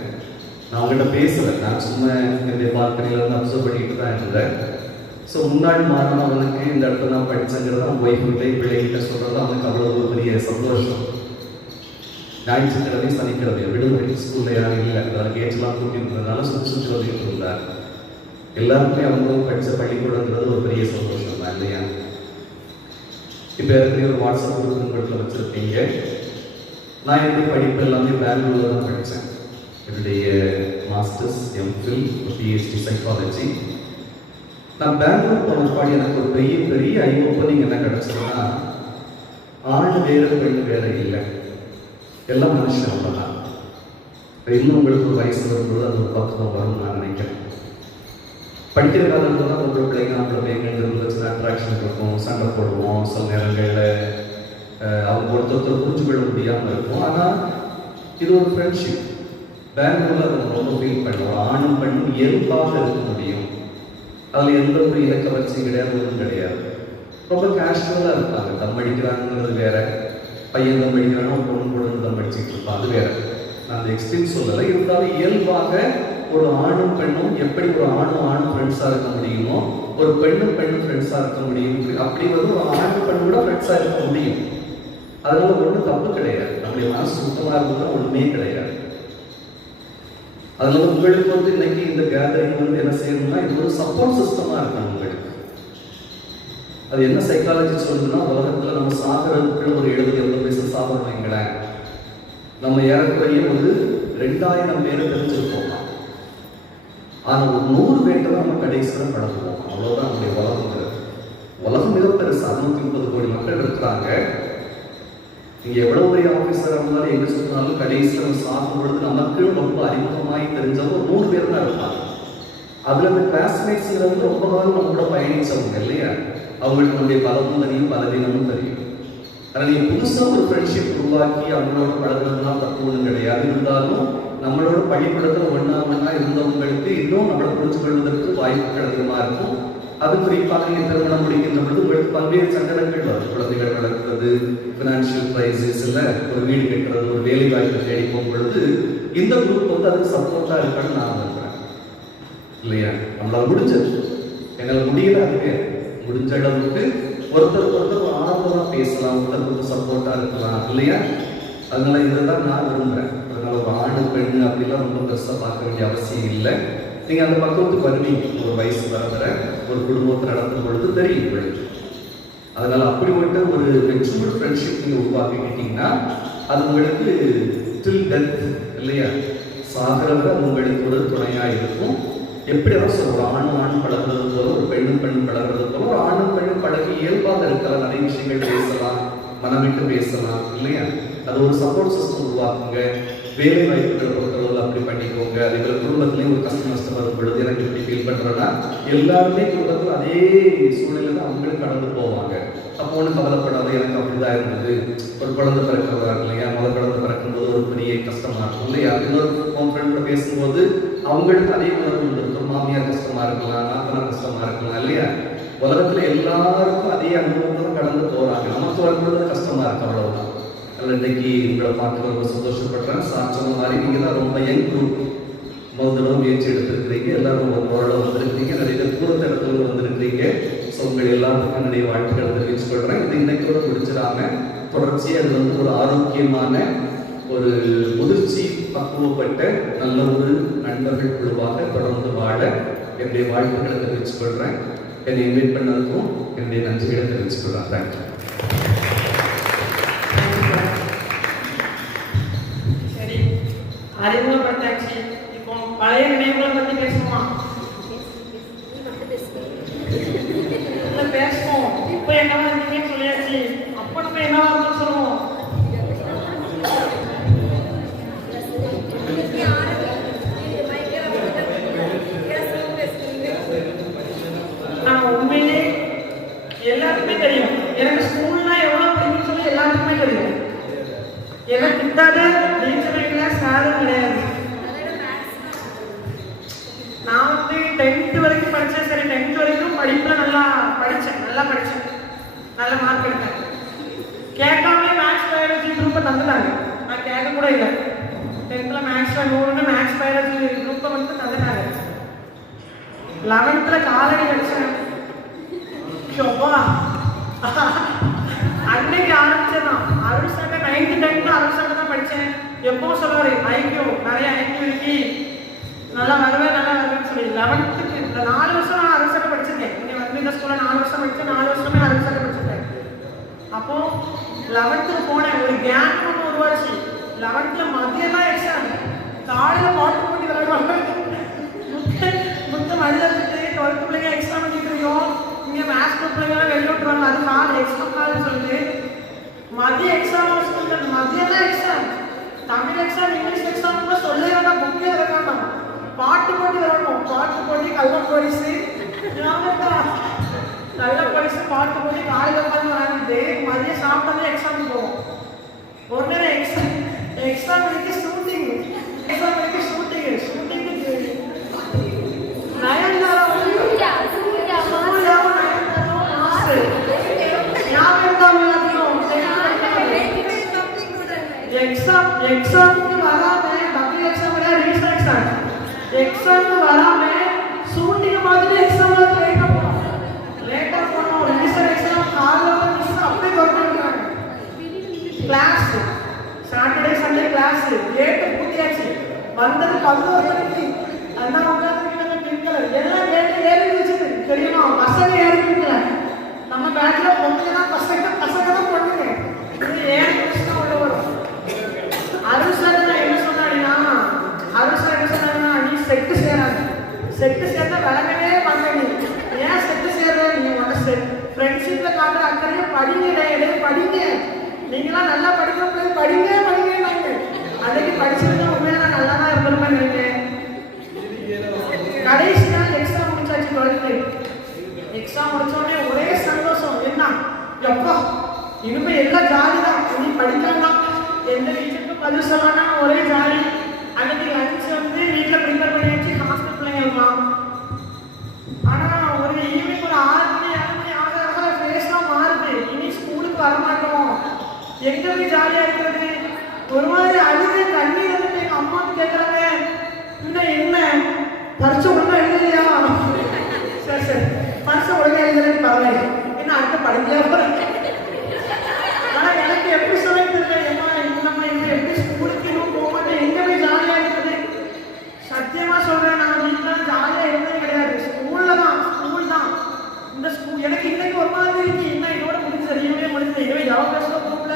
நான் அவங்ககிட்ட பேசலை, நான் சும்மா என்னுடைய பால்கனியில் வந்து அப்சர்வ் பண்ணிட்டு தான் இருந்தேன். ஸோ முன்னாடி மாறணும் அவனுக்கு இந்த இடத்துல நான் படித்தங்கிறது அவன் ஒய்ஃபுகிட்டே பிள்ளைகிட்ட சொல்கிறது அவனுக்கு அவ்வளோ ஒரு பெரிய சந்தோஷம். ஞாயிற்றுக்கிழமை சனிக்கிழமை விடுமுறை, ஸ்கூலில் யாரும் இல்லை, அதனால் கேட்செல்லாம் கூட்டியிருந்ததுனால சுற்றி வந்துட்டு இருந்தார். எல்லாருக்குமே அவங்க படித்த பள்ளிக்கூடங்கிறது ஒரு பெரிய சந்தோஷம் தான் இல்லையா? இப்போ ஏற்கனவே ஒரு வாட்ஸ்அப் குரூப் உங்கள்கிட்ட வச்சுருப்பீங்க. நான் எப்படி படிப்பு எல்லாமே பெங்களூரில் தான் படித்தேன். என்னுடைய மாஸ்டர்ஸ், எம்ஃபில், பிஹெச்டி சைக்காலஜி. நான் பெங்களூர் போன பாடி எனக்கு ஒரு பெரிய ஐ ஓப்பனிங் என்ன கிடச்சதுன்னா, ஆண் வேறு பெண் வேறு இல்லை, எல்லாம் மனுஷன் அவ்வளோதான். இன்னும் உங்களுக்கு ஒரு வயசு வரும்போது அது ஒரு பக்குவம் வரும்னு நான் நினைக்கிறேன். படிக்கிற காலத்தில் தான் ஒரு பிள்ளைங்க நம்மள பிள்ளைங்க அட்ராக்ஷன் இருக்கும், சண்டை போடுவோம், சில நேரங்களில் அவங்க ஒருத்தர் புரிஞ்சு கொள்ள முடியாமல் இருக்கும். ஆனால் இது ஒரு ஃப்ரெண்ட்ஷிப். பெங்களூரில் அதை ரொம்ப ஃபீல் பண்ணுவோம். ஆணும் பெண்ணும் இயல்பாக இருக்க முடியும். அதில் எந்த ஒரு இலக்க வச்சு கிடையாது, ஒன்றும் கிடையாது. ரொம்ப கேஷுவலாக இருப்பாங்க. தம் அடிக்கிறாங்கிறது வேற, பையன் தம் அடிக்கிறாங்க, பொண்ணு தம் அடிச்சுட்டு இருப்பான், அது வேற. நான் அந்த எக்ஸ்ட்ரீம் சொல்லலை. இருந்தாலும் இயல்பாக ஒரு ஆணும் பெண்ணும் எப்படி ஒரு ஆணும் ஃப்ரெண்ட்ஸாக இருக்க முடியுமோ, ஒரு பெண்ணும் ஃப்ரெண்ட்ஸாக இருக்க முடியும். அப்படி வந்து ஒரு ஆணும் பெண் கூட ஃப்ரெண்ட்ஸாக இருக்க முடியும். அதனால ஒன்றும் தப்பு கிடையாது. நம்முடைய மனசு சுத்தமாக இருந்ததுன்னா ஒன்றுமே கிடையாது. அதனால உங்களுக்கு வந்து இன்னைக்கு இந்த கேதரிங் வந்து என்ன செய்யணும்னா, இது ஒரு சப்போர்ட் சிஸ்டமாக இருக்கணும் உங்களுக்கு. அது என்ன சைக்காலஜி சொல்லுதுன்னா, உலகத்தில் நம்ம சாகிறதுக்கு ஒரு 70-80 வயசு சாப்பிட்றோம் வைங்களேன், நம்ம ஏறக்குறைய ஒரு 2000 பேரை தெரிஞ்சிருப்போம். ஆனால் ஒரு 100 பேர்கிட்ட தான் நம்ம கடைசியில் பழகுவோம். அவ்வளோதான் நம்முடைய உலகங்கிறது. உலகம் மிக பெருசு. 630 கோடி மக்கள் இருக்கிறாங்க. நீங்கள் எவ்வளோ பெரிய ஆஃபீஸராக இருந்தாலும் எங்கே சொன்னாலும் கடைசியில் நம்ம சாகும் பொழுது நமக்கு ரொம்ப அறிமுகமாகி தெரிஞ்சவங்க ஒரு 100 பேர் தான் இருப்பாங்க. அதில் இந்த கிளாஸ்மேட்ஸுங்கிறது ரொம்ப நாள் நம்ம கூட பயணித்தவங்க இல்லையா? அவங்களுக்கு நம்முடைய பலமும் தெரியும், பலவீனமும் தெரியும். ஆனால் நீங்கள் புதுசாக ஒரு ஃப்ரெண்ட்ஷிப் உருவாக்கி அவங்களோட பழகிறதுலாம் தப்பு ஒன்றும் கிடையாது. இருந்தாலும் நம்மளோட பள்ளிக்கூடத்தில் ஒன்றா இருந்தவங்களுக்கு இன்னும் நம்மளை புரிஞ்சு கொள்வதற்கு வாய்ப்புகள் அதிகமாக இருக்கும். அது குறிப்பாக நீங்கள் திருமணம் முடிக்கின்ற பொழுது உங்களுக்கு பல்வேறு சங்கடங்கள் வரும். குழந்தைகள் வளர்க்கிறது, ஃபினான்ஷியல் கிரைசிஸ், இல்லை ஒரு வீடு கட்டுறது, ஒரு வேலை வாய்ப்பு தேடி போகும் பொழுது இந்த குரூப் வந்து அதுக்கு சப்போர்ட்டாக இருக்கான்னு நான் நினைக்கிறேன் இல்லையா? நம்மளால் முடிஞ்சது, எங்களால் முடியல, அதுவே முடிஞ்ச அளவுக்கு ஒருத்தருக்கு ஒருத்தர் ஆர்வமாக பேசலாம், ஒருத்தருக்கு சப்போர்ட்டாக இருக்கலாம் இல்லையா? அதனால இதுதான் நான் விரும்புகிறேன். அதனால ஒரு ஆணு பெண் அப்படிலாம் ரொம்ப பெருசாக பார்க்க வேண்டிய அவசியம் இல்லை. நீங்கள் அந்த பக்குவத்துக்கு வருவீங்க. ஒரு வயசு வர ஒரு குடும்பத்தை நடத்தும் பொழுது தெரியும் உங்களுக்கு. அதனால் அப்படி மட்டும் ஒரு மெச்சூர்டு ஃப்ரெண்ட்ஷிப் நீங்கள் உருவாக்கிக்கிட்டீங்கன்னா அது உங்களுக்கு டில் டெத் இல்லையா, சாகிறத உங்களுக்கு ஒரு துணையாக இருக்கும். எப்படி ஒரு ஆண் பழகிறது போல, ஒரு பெண் பழகிறது போல, ஒரு ஆணும் பெண்ணும் பழகி இயல்பாக இருக்கலாம். நிறைய விஷயங்கள் பேசலாம், மனமிட்டு பேசலாம் இல்லையா? அது ஒரு சப்போர்ட் சிஸ்டம் உருவாக்குங்க. வேலை வாய்ப்புகள் பொறுத்தளவில் அப்படி பண்ணிக்கோங்க. அதே போல குடும்பத்திலையும் ஒரு கஷ்டம் நஷ்டம் வரும் பொழுது எனக்கு இப்படி ஃபீல் பண்ணுறேன்னா எல்லாருமே குடும்பத்தில் அதே சூழ்நிலை தான் அவங்களுக்கு கடந்து போவாங்க. அப்போ ஒன்றும் கவலைப்படாது, எனக்கு அப்படிதான் இருந்தது. ஒரு குழந்தை பிறக்கிறதா இல்லையா, முதல் குழந்தை பிறக்கும்போது ஒரு பெரிய கஷ்டமா இருக்கும் இல்லையா? இன்னொரு ஃப்ரெண்டோட பேசும்போது அவங்களுக்கு அதே உணர்வு இருக்கும். மாமியார் கஷ்டமா இருக்கலாம், நாத்தனார் கஷ்டமா இருக்கலாம் இல்லையா? உலகத்துல எல்லாருக்கும் அதே அனுபவத்தை தான் கடந்து போறாங்க. நமக்கு வரும்போது கஷ்டமா இருக்கு, அவ்வளவுதான். இன்னைக்கு உங்களை பார்க்க ரொம்ப சந்தோஷப்படுறேன். சார் சொன்ன மாதிரி நீங்க தான் ரொம்ப யங் குரூப், முதல் தடவை முயற்சி எடுத்திருக்கிறீங்க. எல்லாரும் ஓரளவு வந்திருக்கிறீங்க, நிறைய பேர் தூரத்த இடத்துல வந்திருக்கிறீங்க. ஸோ உங்கள் எல்லாத்துக்கும் நிறைய வாழ்த்துக்களை தெரிவிச்சுக்கொள்கிறேன். இது இன்னைக்கோட முடிச்சிடாம தொடர்ச்சியாக அது வந்து ஒரு ஆரோக்கியமான ஒரு முதிர்ச்சி பக்குவப்பட்ட நல்ல ஒரு நண்பர்கள் குழுவாக தொடர்ந்து வாழ என்னுடைய வாழ்த்துக்களை தெரிவிச்சுக்கொள்கிறேன். என்னை இன்வைட் பண்ணதுக்கும் என்னுடைய நன்றிகளை தெரிவிச்சுக்கலாம். தேங்க்யூ. சரி, அறிமுகப்படுத்தாச்சு. இப்போ பழைய நினைவுகளை பத்தி பேசுவோமா? இல்ல பேசுவோம். இப்போ என்னவா இருந்தீங்கன்னு சொல்லியாச்சு. அப்ப நம்ம என்னவா இருந்தோம்னு சொல்லுவோம். உண்மையிலே எல்லாருக்குமே தெரியும் எனக்கு ஸ்கூல்னா எவ்வளவு பிடிக்கும்னு சொல்லி எல்லாருக்குமே தெரியும். எனக்கு கிட்டாத டீச்சரும் இல்லை, சாரும் கிடையாது. நான் வந்து 10th வரைக்கும் படித்தேன். சரி, 10th வரைக்கும் படிப்பில் நல்லா படித்தேன். நல்ல மார்க் எடுத்தேன். கேட்காமலே மேக்ஸ் பயாலஜி குரூப்பை தந்துட்டாங்க. நான் கேட்க கூட இல்லை. 10th மேக்ஸில் 100ன்னு மேக்ஸ் பயாலஜி குரூப்பை வந்து தந்துட்டாங்க. 11th காலடி அடிச்சேன். அன்னைக்கு ஆரம்பிச்சதான். அருள் சார் 9th 10th அருள் சார் தான் படித்தேன். எப்பவும் சொல்லுவார் ஐக்கியம் நிறைய ஐக்கியம் இருக்கு, நல்லா வருவேன்னு சொல்லி 11th இந்த 4 வருஷம் நான் அருள் சார் படிச்சிருக்கேன். இங்கே வந்து இந்த ஸ்கூலில் 4 வருஷம் படித்தேன். 4 வருஷமே அருள் சார் படிச்சிருக்கேன். அப்போ 11th போனேன். ஒரு கேங் ஒன்று உருவாச்சு. 11th மதியம் தான் எக்ஸாம். காலையில் பாட்டு போட்டி விளையாடுவாங்க. முத்த மதியம் வச்சுட்டு 12th பிள்ளைங்க எக்ஸாம் பண்ணிட்டு இருக்கோம். இங்கே மேத்ஸ் குரூப் பிள்ளைங்களாம் வெளில விட்டுருவாங்க. அது கால் எக்ஸாம் கால்னு சொல்லிட்டு மதியம் எக்ஸாம் மதியம் தான் exam. Tamil exam, English exam கூட சொல்ல வேண்டாம், புக்கே தர வேண்டாம். பாட்டு போட்டி விளையாடணும். பாட்டு போட்டி, கள்ளப்பரிசு, கள்ளப்பரிசு, பாட்டு போட்டி காலையில் உட்காந்து விளையாண்டுட்டு மதியம் சாப்பிட்டாலே எக்ஸாம் போவோம். ஒரு நேரம் எக்ஸாம் வரைக்கும் ஷூட்டிங் எக்ஸாமுக்கு வராம டபுள் எக்ஸாம் ரிவிஷன் எக்ஸாமுக்கு வராம ஷூட்டிங் மாதிரி எக்ஸாம் லேட்டா போனோம். ரிவிஷன் எக்ஸாம் காலையில் மிஸ் அப்படியே கொடுத்துருக்காங்க. கிளாஸ் சாட்டர்டே சண்டே கிளாஸ் கேட்டு பூட்டியாச்சு. வந்தது 11 மணிக்கு. அண்ணா உட்காந்துருக்காங்க பின்கள் எல்லாம் கேட்டு ஏறி வச்சுது தெரியுமா? பசங்க ஏறிக்கல. நம்ம பேட்ல பொண்ணுங்க தான் பசங்க தான் பொண்ணுங்க. இது ஏறி வச்சுதான் உள்ள வரும். அருள் சார் என்ன சொன்னாடினா, நீ செட்டு சேர்ந்தா விளங்கவே வாங்க. ஏன் செட்டு சேர்ற? நீங்க உங்க ஃப்ரெண்ட்ஷிப்ல காட்டுற அக்கறையே படிங்க. நீங்களாம் நல்லா படிக்கிறவங்க படிங்க. அன்னைக்கு படிச்சிருந்தா உண்மையா நல்லா தான் இருந்திருப்பேன் நினைக்கிறேன். கடைசி நாள் எக்ஸாம் முடிச்சாச்சு. 12th எக்ஸாம் முடிச்சோடனே ஒரே சந்தோஷம். என்ன எப்போ இனிமே எல்லாம் ஜாலி தான். நீ படிக்கலாம். எந்த வீட்டுக்கு பதில் சொல்லலாம், ஒரே ஜாலி. அன்னைக்கு லஞ்ச் வந்து வீட்டில் ப்ரிப்பேர் பண்ணி வச்சு ஹாஸ்டல் பிள்ளைங்க இருக்கலாம். ஆனால் ஒரு ஈவினிங் ஒரு 6 மணி 7 மணி ஆக ஃபேஸ்லாம் மாறுது. இனி ஸ்கூலுக்கு வரமாட்டோம். எங்க போய் ஜாலியாக இருக்கிறது? ஒரு மாதிரி அழுது தண்ணி வந்துட்டு எங்கள் அம்மாவுக்கு கேட்குறாங்க, இன்னும் என்ன பரிசை ஒழுங்காக எழுதலையா? சரி பரிசை ஒழுங்காக எழுதலன்னு பரவாயில்ல, என்ன அடுத்த படிக்கலையா போகிறேன். ஆனால் எனக்கு எப்படி சொல்ல தெரியல. நம்ம எப்படி ஸ்கூலுக்கு இன்னும் போக மாட்டேன். எங்க போய் ஜாலியாக இருக்கிறது? சத்தியமா சொல்றேன், நான் வீட்டில் ஜாலியாக இருந்ததே கிடையாது. ஸ்கூல் தான் இந்த ஸ்கூல். எனக்கு இன்னைக்கு ஒரு மாதிரி இருக்கு. இன்னும் இதோட முடிஞ்சது இதுவே யாரும் பேசுகிற குரூப்ல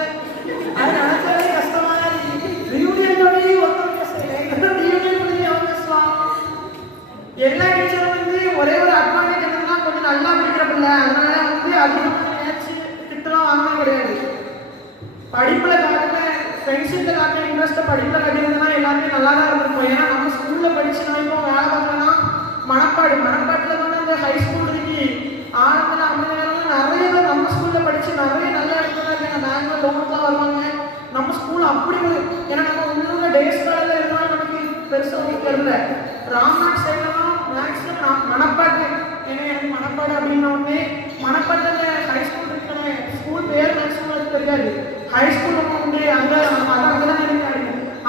அது நினைச்சாலே கஷ்டமா இருக்கு. ரியூனியனோடய ஒருத்தர் பேசுறேன். ரியூனியன் பண்ணி யாரும் பேசலாம். எல்லா டீச்சரும் வந்து ஒரே ஒரு அட்வான்டேஜ் என்னன்னா கொஞ்சம் நல்லா படிக்கிற பிள்ளை. அதனால வந்து அதிகமாக நினைச்சு திட்டலாம் வாங்கவே கிடையாது. படிப்புல காட்டுற ஃப்ரெண்ட்ஷிப்ல காட்டுற இன்ட்ரெஸ்ட்டை படிப்புல கட்டியிருந்தா எல்லாருமே நல்லா தான் இருந்திருக்கும். ஏன்னா நம்ம ஸ்கூல்ல படிச்சு நான் இப்போ வேலை பார்க்கணும்னா மனப்பாட்டில் தானே இந்த ஹை ஸ்கூல் இருக்கு. ஆரம்பத்தில் 50 நேரம் நிறைய பேர் நம்ம ஸ்கூல்ல படிச்சு நிறைய நல்ல இடத்துல இருக்காங்க. பேங்க்ல லோனுக்குலாம் வருவாங்க. நம்ம ஸ்கூல் அப்படி ஒரு ஏன்னா நம்ம உள்ளூர்ல டேஸ் காலில் இருந்தாலும் நமக்கு பெருசாக உங்களுக்கு தெரியல. ராம்நாத் சைட்லாம் மேக்ஸிமம் மனப்பாட்டு. ஏன்னா எனக்கு மனப்பாடு அப்படின்னோடனே மனப்பாட்டில் ஹை ஸ்கூல் இருக்கிற ஸ்கூல் பேர் மேக்ஸிமம் தெரியாது. ஹை ஸ்கூல் உண்டு அங்கே அங்கதான் நினைக்காரு.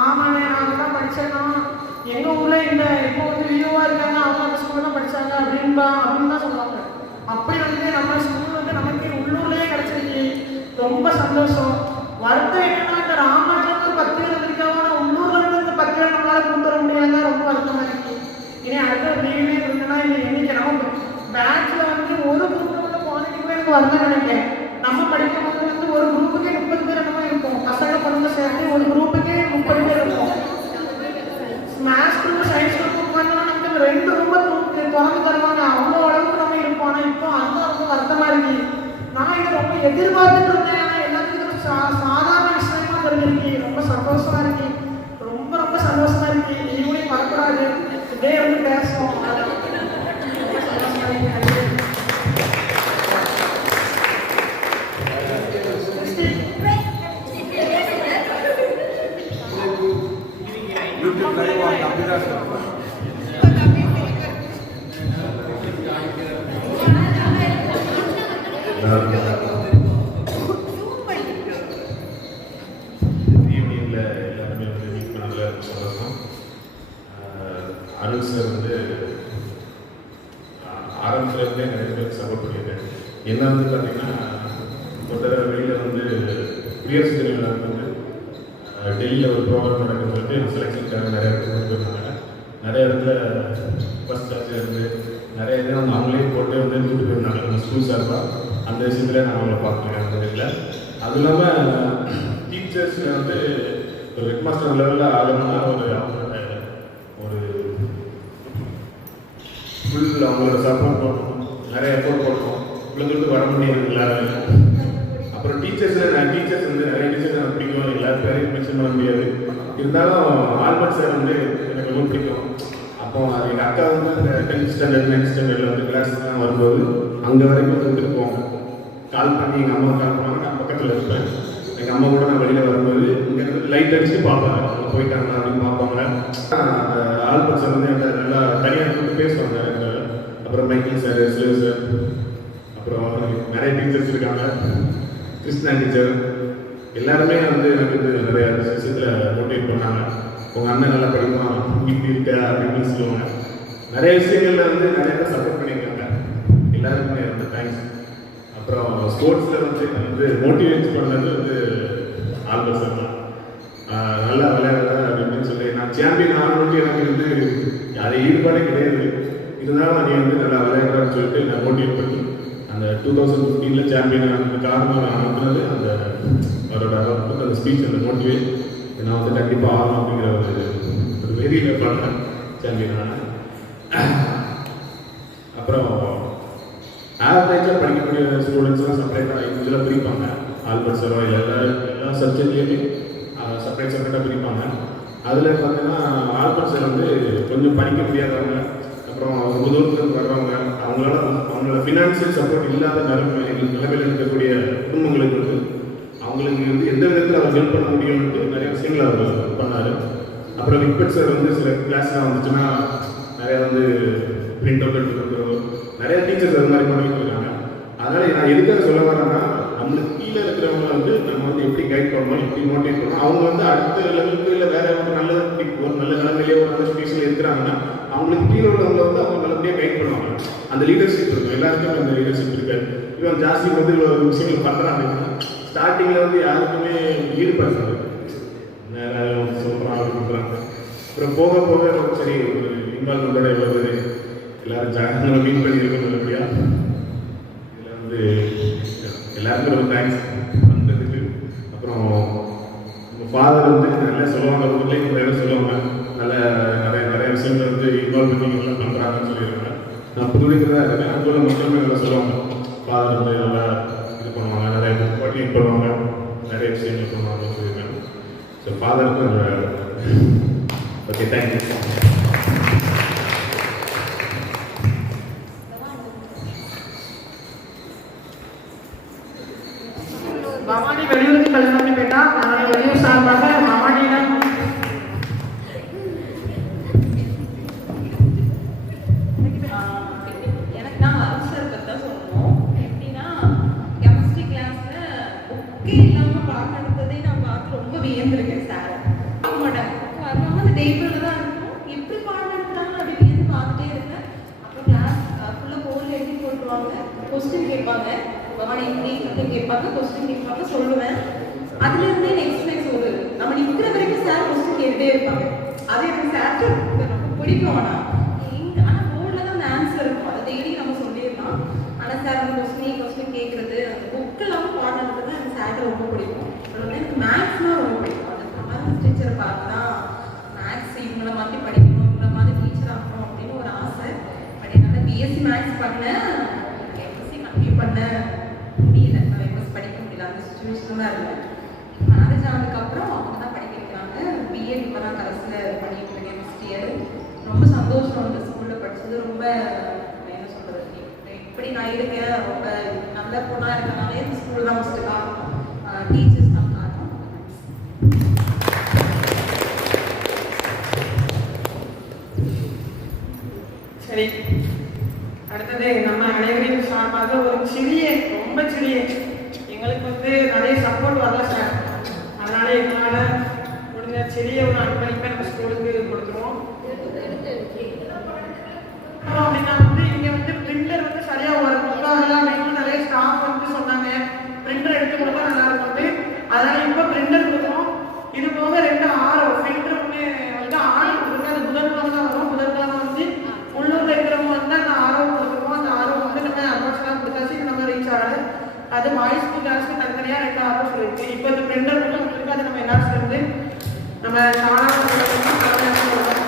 ஆமாண்ணே நான் அங்கே தான் படித்தேன்னா எங்கள் ஊரில் இந்த இப்போ வந்து வியூவாக இருக்காங்க, அவங்க அந்த ஸ்கூலில் தான் படித்தாங்க அப்படின்னு தான் சொல்லுவாங்க. அப்படி வந்து நம்ம ஸ்கூல் வந்து நமக்கு உள்ளூர்லேயே கிடச்சிருக்கு. ரொம்ப சந்தோஷம். வருத்தம் என்னன்னா இந்த ராமநாட்டில் ஒரு 10 பேர் இருந்திருக்காங்க. ஆனால் உள்ளூரில் இருந்து இந்த 10 பேர் நம்மளால கொண்டு வர முடியாதான் ரொம்ப வருத்தமாக இருக்கு. இனி அடுத்த லீவே இருந்ததுன்னா இந்த எண்ணிக்கை நம்ம பேட்சில் வந்து வரல நினைக்கிறேன். நம்ம படிக்கும்போது வந்து ஒரு குரூப்புக்கே 30 பேர் என்னமோ இருக்கும். பசங்க பொண்ணுங்க சேர்த்து ஒரு குரூப்புக்கே 30 பேர் இருக்கும். மேத்ஸ் குரூப் சயின்ஸ் குரூப் உட்காந்தோம்னா நமக்கு 2 ரூம் திறந்து தருவாங்க. அவ்வளோ அளவுக்கு நம்ம இருப்போம். ஆனால் இப்போ அதுதான் ரொம்ப வருத்தமாக இருக்கு. நான் இதை ரொம்ப எதிர்பார்த்துட்டு இருந்தேன். ஆனால் எல்லாத்துக்கும் இது சாதாரண விஷயமா தெரிஞ்சிருக்கு. ரொம்ப சந்தோஷமா இருக்கு. ரொம்ப ரொம்ப சந்தோஷமா இருக்கு. ஈவினிங் வரக்கூடாது, இதே வந்து பேசுவோம். ரொம்ப சந்தோஷமா இருக்கு. யூடியூப் லைவ் ஆன் கம்ப்யூட்டர் ஈவினிங்கில் எல்லாருமே வந்து மீட் பண்ணல சந்தோஷம். அருள் சார் வந்து ஆரம்பத்துலேருந்தே நிறைய பேருக்கு சப்போர்ட் பண்ணியிருக்கேன். என்ன வந்து பார்த்தீங்கன்னா ஒரு தடவை வெளியில் வந்து குடியரசு தின விழாவுக்கு வந்து டெல்லியில் ஒரு ப்ரோக்ராம் நடக்குன்னு சொல்லிட்டு செலெக்ஷனுக்காக நிறைய இடத்துல கொண்டு போயிருந்தாங்க. நிறைய இடத்துல ஃபஸ்ட் கிளாஸில் இருந்து நிறைய இது வந்து அவங்களே போட்டு வந்து கூப்பிட்டு போயிருந்தாங்க நம்ம ஸ்கூல் சார்பாக. அந்த விஷயத்தில் நான் அவங்கள பார்த்துருக்கேன் அந்த வீட்டில். அதுவும் இல்லாமல் டீச்சர்ஸில் வந்து ஒரு ஹெட் மாஸ்டர் லெவலில் ஆகணும்னா அவங்களோட ஒரு ஃபுல் அவங்களோட சப்போர்ட் போடணும், நிறைய எஃபோர்ட் போடணும். பிள்ளைங்களுக்கு வர முடியாது எல்லாரும். அப்புறம் டீச்சர்ஸில் டீச்சர்ஸ் வந்து நிறைய டீச்சர்ஸ் எனக்கு பிடிக்கும். எல்லாரும் பேரையும் மென்ஷன் பண்ண முடியாது. இருந்தாலும் ஆல்பர்ட் சார் வந்து எனக்கு ரொம்ப பிடிக்கும். அப்போ அது எங்கள் அக்கா வந்து அந்த 10th ஸ்டாண்டர்ட் 9th ஸ்டாண்டர்டில் வந்து கிளாஸ்லாம் வரும்போது அங்கே வரைக்கும் வந்துட்டு போவோம். கால் பண்ணி எங்கள் அம்மா கால் பண்ணுவாங்க, நான் பக்கத்தில் இருப்பேன். எங்கள் அம்மா கூட நான் வெளியில் வரும்போது இங்கேருந்து லைட் அடிச்சு பார்ப்பாங்க, அவங்க போயிட்டாங்களா அப்படின்னு பார்ப்பாங்க. ஆல்பர்ட் சார் வந்து என்கிட்ட நல்லா தனியாக கூப்பிட்டு பேசுவாங்க. அப்புறம் மைக்கேல் சார், சிலு சார், அப்புறம் நிறைய டீச்சர்ஸ் இருக்காங்க, கிருஷ்ணா டீச்சர், எல்லாருமே வந்து எனக்கு வந்து நிறைய விஷயத்தில் மோட்டிவேட் பண்ணாங்க. உங்கள் அண்ணன் நல்லா படிப்பான், இப்படி இருக்க அப்படின்னு சொல்லுவாங்க. நிறைய விஷயங்களில் வந்து நிறைய பேர் சப்போர்ட் பண்ணியிருக்காங்க. எல்லாருக்குமே ரொம்ப தேங்க்ஸ். அப்புறம் ஸ்போர்ட்ஸில் வந்து மோட்டிவேட் பண்ணது வந்து ஆல்பர்ட் சார் தான். நல்லா விளையாடுற அப்படின்னு சொல்லி நான் சாம்பியன் ஆகணும்னு எனக்கு வந்து அதை ஈடுபாடே கிடையாது. இருந்தாலும் நீ வந்து நல்லா விளையாடுறான்னு சொல்லிட்டு நான் மோட்டிவேட் பண்ணி அந்த 2015 சாம்பியன் ஆனது காரணம் அனுப்புனது அந்த அவரோட அந்த ஸ்பீச், அந்த மோட்டிவேட் நான் வந்து கண்டிப்பாக ஆகணும் அப்படிங்கிற ஒரு வெறியில் பண்ணேன் சாம்பியன் ஆனேன். அப்புறம் ஆவரேஜாக படிக்கக்கூடிய ஸ்டூடெண்ட்ஸ்லாம் செப்பரேட்டாக இதில் பிரிப்பாங்க. ஆல்பர்ட் சாரோ இல்லை எல்லா சப்ஜெக்ட்லேயுமே செப்பரேட்டாக பிரிப்பாங்க. அதில் பார்த்தீங்கன்னா ஆல்பர்ட் சார் வந்து கொஞ்சம் படிக்க முடியாதவங்க, அப்புறம் ரொம்ப தூரத்துலேருந்து வர்றவங்க, அவங்களோட ஃபினான்ஷியல் சப்போர்ட் இல்லாத நிலைமையில் இருக்கக்கூடிய குடும்பங்களுக்கு வந்து அவங்களுக்கு வந்து எந்த விதத்தில் அவர் ஹெல்ப் பண்ண முடியும்னு நிறைய விஷயங்கள் அவர் பண்ணார். அப்புறம் விக்பட் சார் வந்து சில கிளாஸ்லாம் வந்துச்சுன்னா நிறையா வந்து பிரிண்ட் அவுட் எடுத்து கொடுக்குறோம். நிறைய டீச்சர்ஸ் அது மாதிரி பண்ணிட்டு இருக்காங்க. அதனால் நான் எதுக்காக சொல்ல வரேன்னா, நம்மளுக்கு கீழே இருக்கிறவங்க வந்து நம்ம வந்து எப்படி கைட் பண்ணணும், எப்படி மோட்டிவேட் பண்ணணும். அவங்க வந்து அடுத்த லெவலுக்கு இல்லை வேற ஒரு நல்ல நிலைமையிலேயே ஒரு நல்ல சுச்சுவேஷனில் இருக்கிறாங்கன்னா அவங்களுக்கு கீழே உள்ளவங்களை வந்து அவங்க நல்லபடியாக கைட் பண்ணுவாங்க. அந்த லீடர்ஷிப் இருக்கும், எல்லாருக்குமே அந்த லீடர்ஷிப் இருக்காது. இவன் ஜாஸ்தி வந்து ஒரு விஷயங்கள் பண்ணுறாங்க. ஸ்டார்டிங்கில் வந்து யாருக்குமே ஈடுபடுறாங்க, நேரம் சொல்கிறாங்க அப்படி பண்ணுறாங்க. அப்புறம் போக போக சரி ஒரு இன்வால்மெண்டோட வருது, எல்லாரும் ஜாக்கிரதை மீட் பண்ணி இருக்கணும் நல்லபடியாக. இதில் வந்து எல்லாருக்கும் ரொம்ப தேங்க்ஸ் பண்ணுறதுக்கு. அப்புறம் உங்கள் ஃபாதர் வந்து நல்லா சொல்லுவாங்க, ஊர்லேயும் நிறைய சொல்லுவாங்க, நிறைய விஷயங்கள் வந்து இன்வால்வ் பண்ணி எல்லாம் பண்ணுறாங்கன்னு சொல்லியிருக்காங்க. நான் புதுவிக்கிறதா இருக்கேன், அங்கே மக்களுமே நல்லா சொல்லுவாங்க. ஃபாதர் வந்து நல்லா இது பண்ணுவாங்க, நிறைய கோஆர்டினேட் பண்ணுவாங்க, நிறைய விஷயங்கள் பண்ணுவாங்கன்னு சொல்லியிருக்காங்க. ஸோ ஃபாதருக்கும் ஓகே, தேங்க்யூ. பவானி வெளியூருக்கு கல்யாணம் போயிட்டா, நாங்கள் வெளியூர் சார்பாக பவானியிடம் எனக்கு நான் அரசர் பற்றி தான் சொல்லணும். எப்படின்னா கெமிஸ்ட்ரி கிளாஸில் புக்கே இல்லாமல் பாடம் நடத்ததே நான் பார்த்து ரொம்ப வியந்திருக்கேன். சார் மாட்டாங்க, வர்றவங்க அந்த டேபிளில் தான் இருக்கும், எப்படி பாடம் நடத்துறாங்க அப்படி வியந்து பார்த்துட்டே இருக்கேன். அப்புறம் கிளாஸ் ஃபுல்லாக போர்டில் எழுதி போட்டுருவாங்க, கொஸ்டின் கேட்பாங்க, பவானி எப்படி அப்படின்னு கேட்பாங்க, கொஸ்டின் கேட்பாங்க, சொல்லுவேன். அதுலேருந்தே நெக்ஸ்ட் ஒரு நம்ம நிற்கிற வரைக்கும் சார் கொஸ்டின் கேட்டுகிட்டே இருப்பாங்க. அது எனக்கு சார் ரொம்ப பிடிக்கும். ஆனால் போர்டில் தான் அந்த ஆன்சர் இருக்கும், அதை டெய்லி நம்ம சொல்லிடலாம். ஆனால் சார் அந்த கொஸ்டின் கேட்குறது சுச்சுவேஷன் தான் இருந்தேன். மேரேஜ் ஆனதுக்கப்புறம் அவங்க தான் படிக்க வைக்கிறாங்க. பிஎட் இப்போ தான் கரஸில் பண்ணிட்டு இருக்கேன், ஃபஸ்ட் இயர். ரொம்ப சந்தோஷம் அந்த ஸ்கூலில் படித்தது. ரொம்ப என்ன சொல்கிறது, எப்படி நான் இருக்கேன், ரொம்ப நல்ல பொண்ணாக இருக்கனாலே இந்த ஸ்கூல் தான் ஃபஸ்ட்டு காரணம், டீச்சர்ஸ் தான் காரணம். சரி, அடுத்தது நம்ம அனைவரின் சார்பாக ஒரு சிறிய, ரொம்ப சிறிய, எங்களுக்கு நிறைய சப்போர்ட் வரல சார், அதனால எங்களால் முடிஞ்ச சிறிய ஒரு அன்பளிப்பை நம்ம ஸ்கூலுக்கு கொடுத்துருவோம். அப்படின்னா இங்கே பிரிண்டர் சரியாக ஒர்க் ஆகல அப்படின்னு நிறைய ஸ்டாஃப் சொன்னாங்க. பிரிண்டர் எடுத்து கொடுத்தா நல்லா இருக்கும், அதனால இப்போ பிரிண்டர் கொடுக்குறோம். இது போக 2 ஆரோ பிரிண்டர் ஒன்று ஆரோ கொடுக்குறோம். அது புதன்கிழமை தான் வரும். புதன்கிழமை உள்ளூரில் இருக்கிறவங்க அந்த ஆரோ கொடுக்குறோம். அந்த ஆரோ நம்ம அட்வான்ஸ்லாம் கொடுத்தாச்சு, நம்ம ரீச் ஆகலை. அது வாய்ஸ் கிளாஸ்க்கு தனித்தனியாக 2 ஆரோ சொல்லியிருக்கு. இப்போ இந்த பிரிண்டர் மட்டும் வந்துருக்கு. அது நம்ம எல்லாரும் சேர்ந்து நம்ம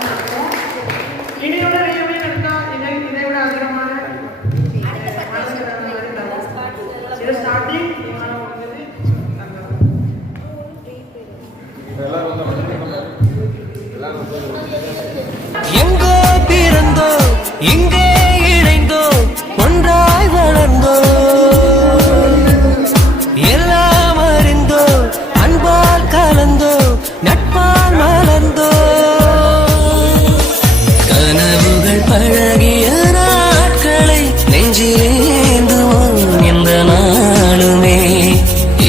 நடத்துவோம். இனியோட ரீயூனியன் எடுத்தா இதை விட அதிகமான இது ஸ்டார்டிங் எங்கோ பிறந்தோ இங்கே இணைந்தோ ஒன்றாய் வளர்ந்தோ எல்லாம் அறிந்தோ அன்பால் கலந்தோ நட்பால் மலர்ந்தோ கனவுகள் பழகிய நாட்களை நெஞ்சிலேந்துவோம் எந்த நாளுமே.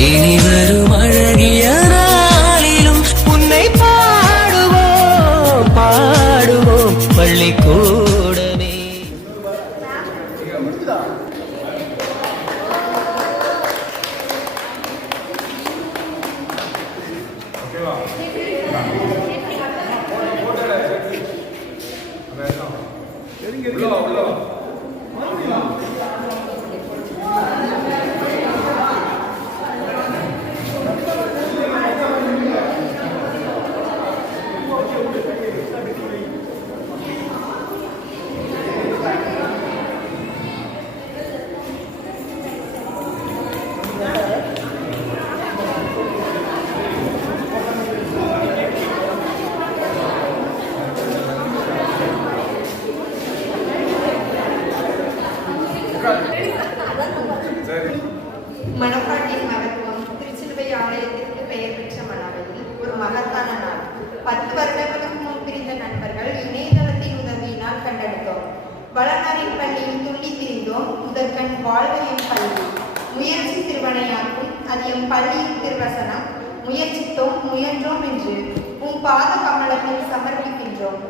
இனி வரும் அழகிய நாளிலும் உன்னை பாடுவோம் பாடுவோம் பள்ளிக்கூடமே. மணப்பாட்டின் மகத்துவம் திருச்சிலுவை ஆலயத்திற்கு பெயர் பெற்ற மணவெளி ஒரு மகத்தான நாள். 10 வருடங்களுக்கு முன் பிரிந்த நண்பர்கள் இணையதளத்தின் உதவியினால் கண்டெடுத்தோம். வளனாரின் பள்ளியில் துள்ளி திரிந்தோம். முதற்கண் வாழ்வு என் பள்ளி, முயற்சி திருவனையாக்கும் அது எம் பள்ளியின் திருவசனம். முயற்சித்தோம் முயன்றோம் என்று உன் பாத கமலத்தில் சமர்ப்பிக்கின்றோம்.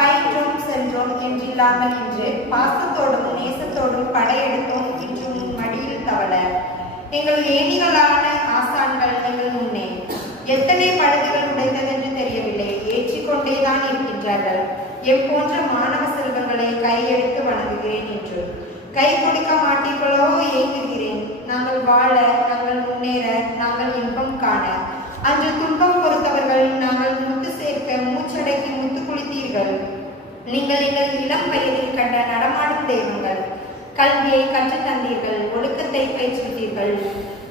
பயின்றோம் சென்றோம் என்றில்லாமல் இன்று பாசத்தோடும் நேசத்தோடும் படையெடுத்தோம் இன்று உன் மடியில் தவள. எங்கள் ஏணிகளான ஆசான்கள் எங்கள் முன்னே எத்தனை பழுதுகள் உடைந்ததென்று தெரியவில்லை, ஏற்றிக்கொண்டேதான் இருக்கின்றார்கள். எப்போன்ற மாணவ செல்வங்களை கையெடுத்து வணங்குகிறேன் என்று. கை கொடுக்க மாட்டீர்களோ ஏங்குகிறேன். நாங்கள் வாழ, நாங்கள் முன்னேற, நாங்கள் இன்பம் காண. அன்று துன்பம் பொறுத்தவர்கள் நாங்கள் முத்து சேர்க்க மூச்சடைக்கு முத்து குளித்தீர்கள். நீங்கள் எங்கள் இளம் வயதில் கண்ட நடமாடும் தெய்வங்கள். கல்வியை கற்றுத் தந்தீர்கள், ஒழுக்கத்தை பயிற்றுவித்தீர்கள்.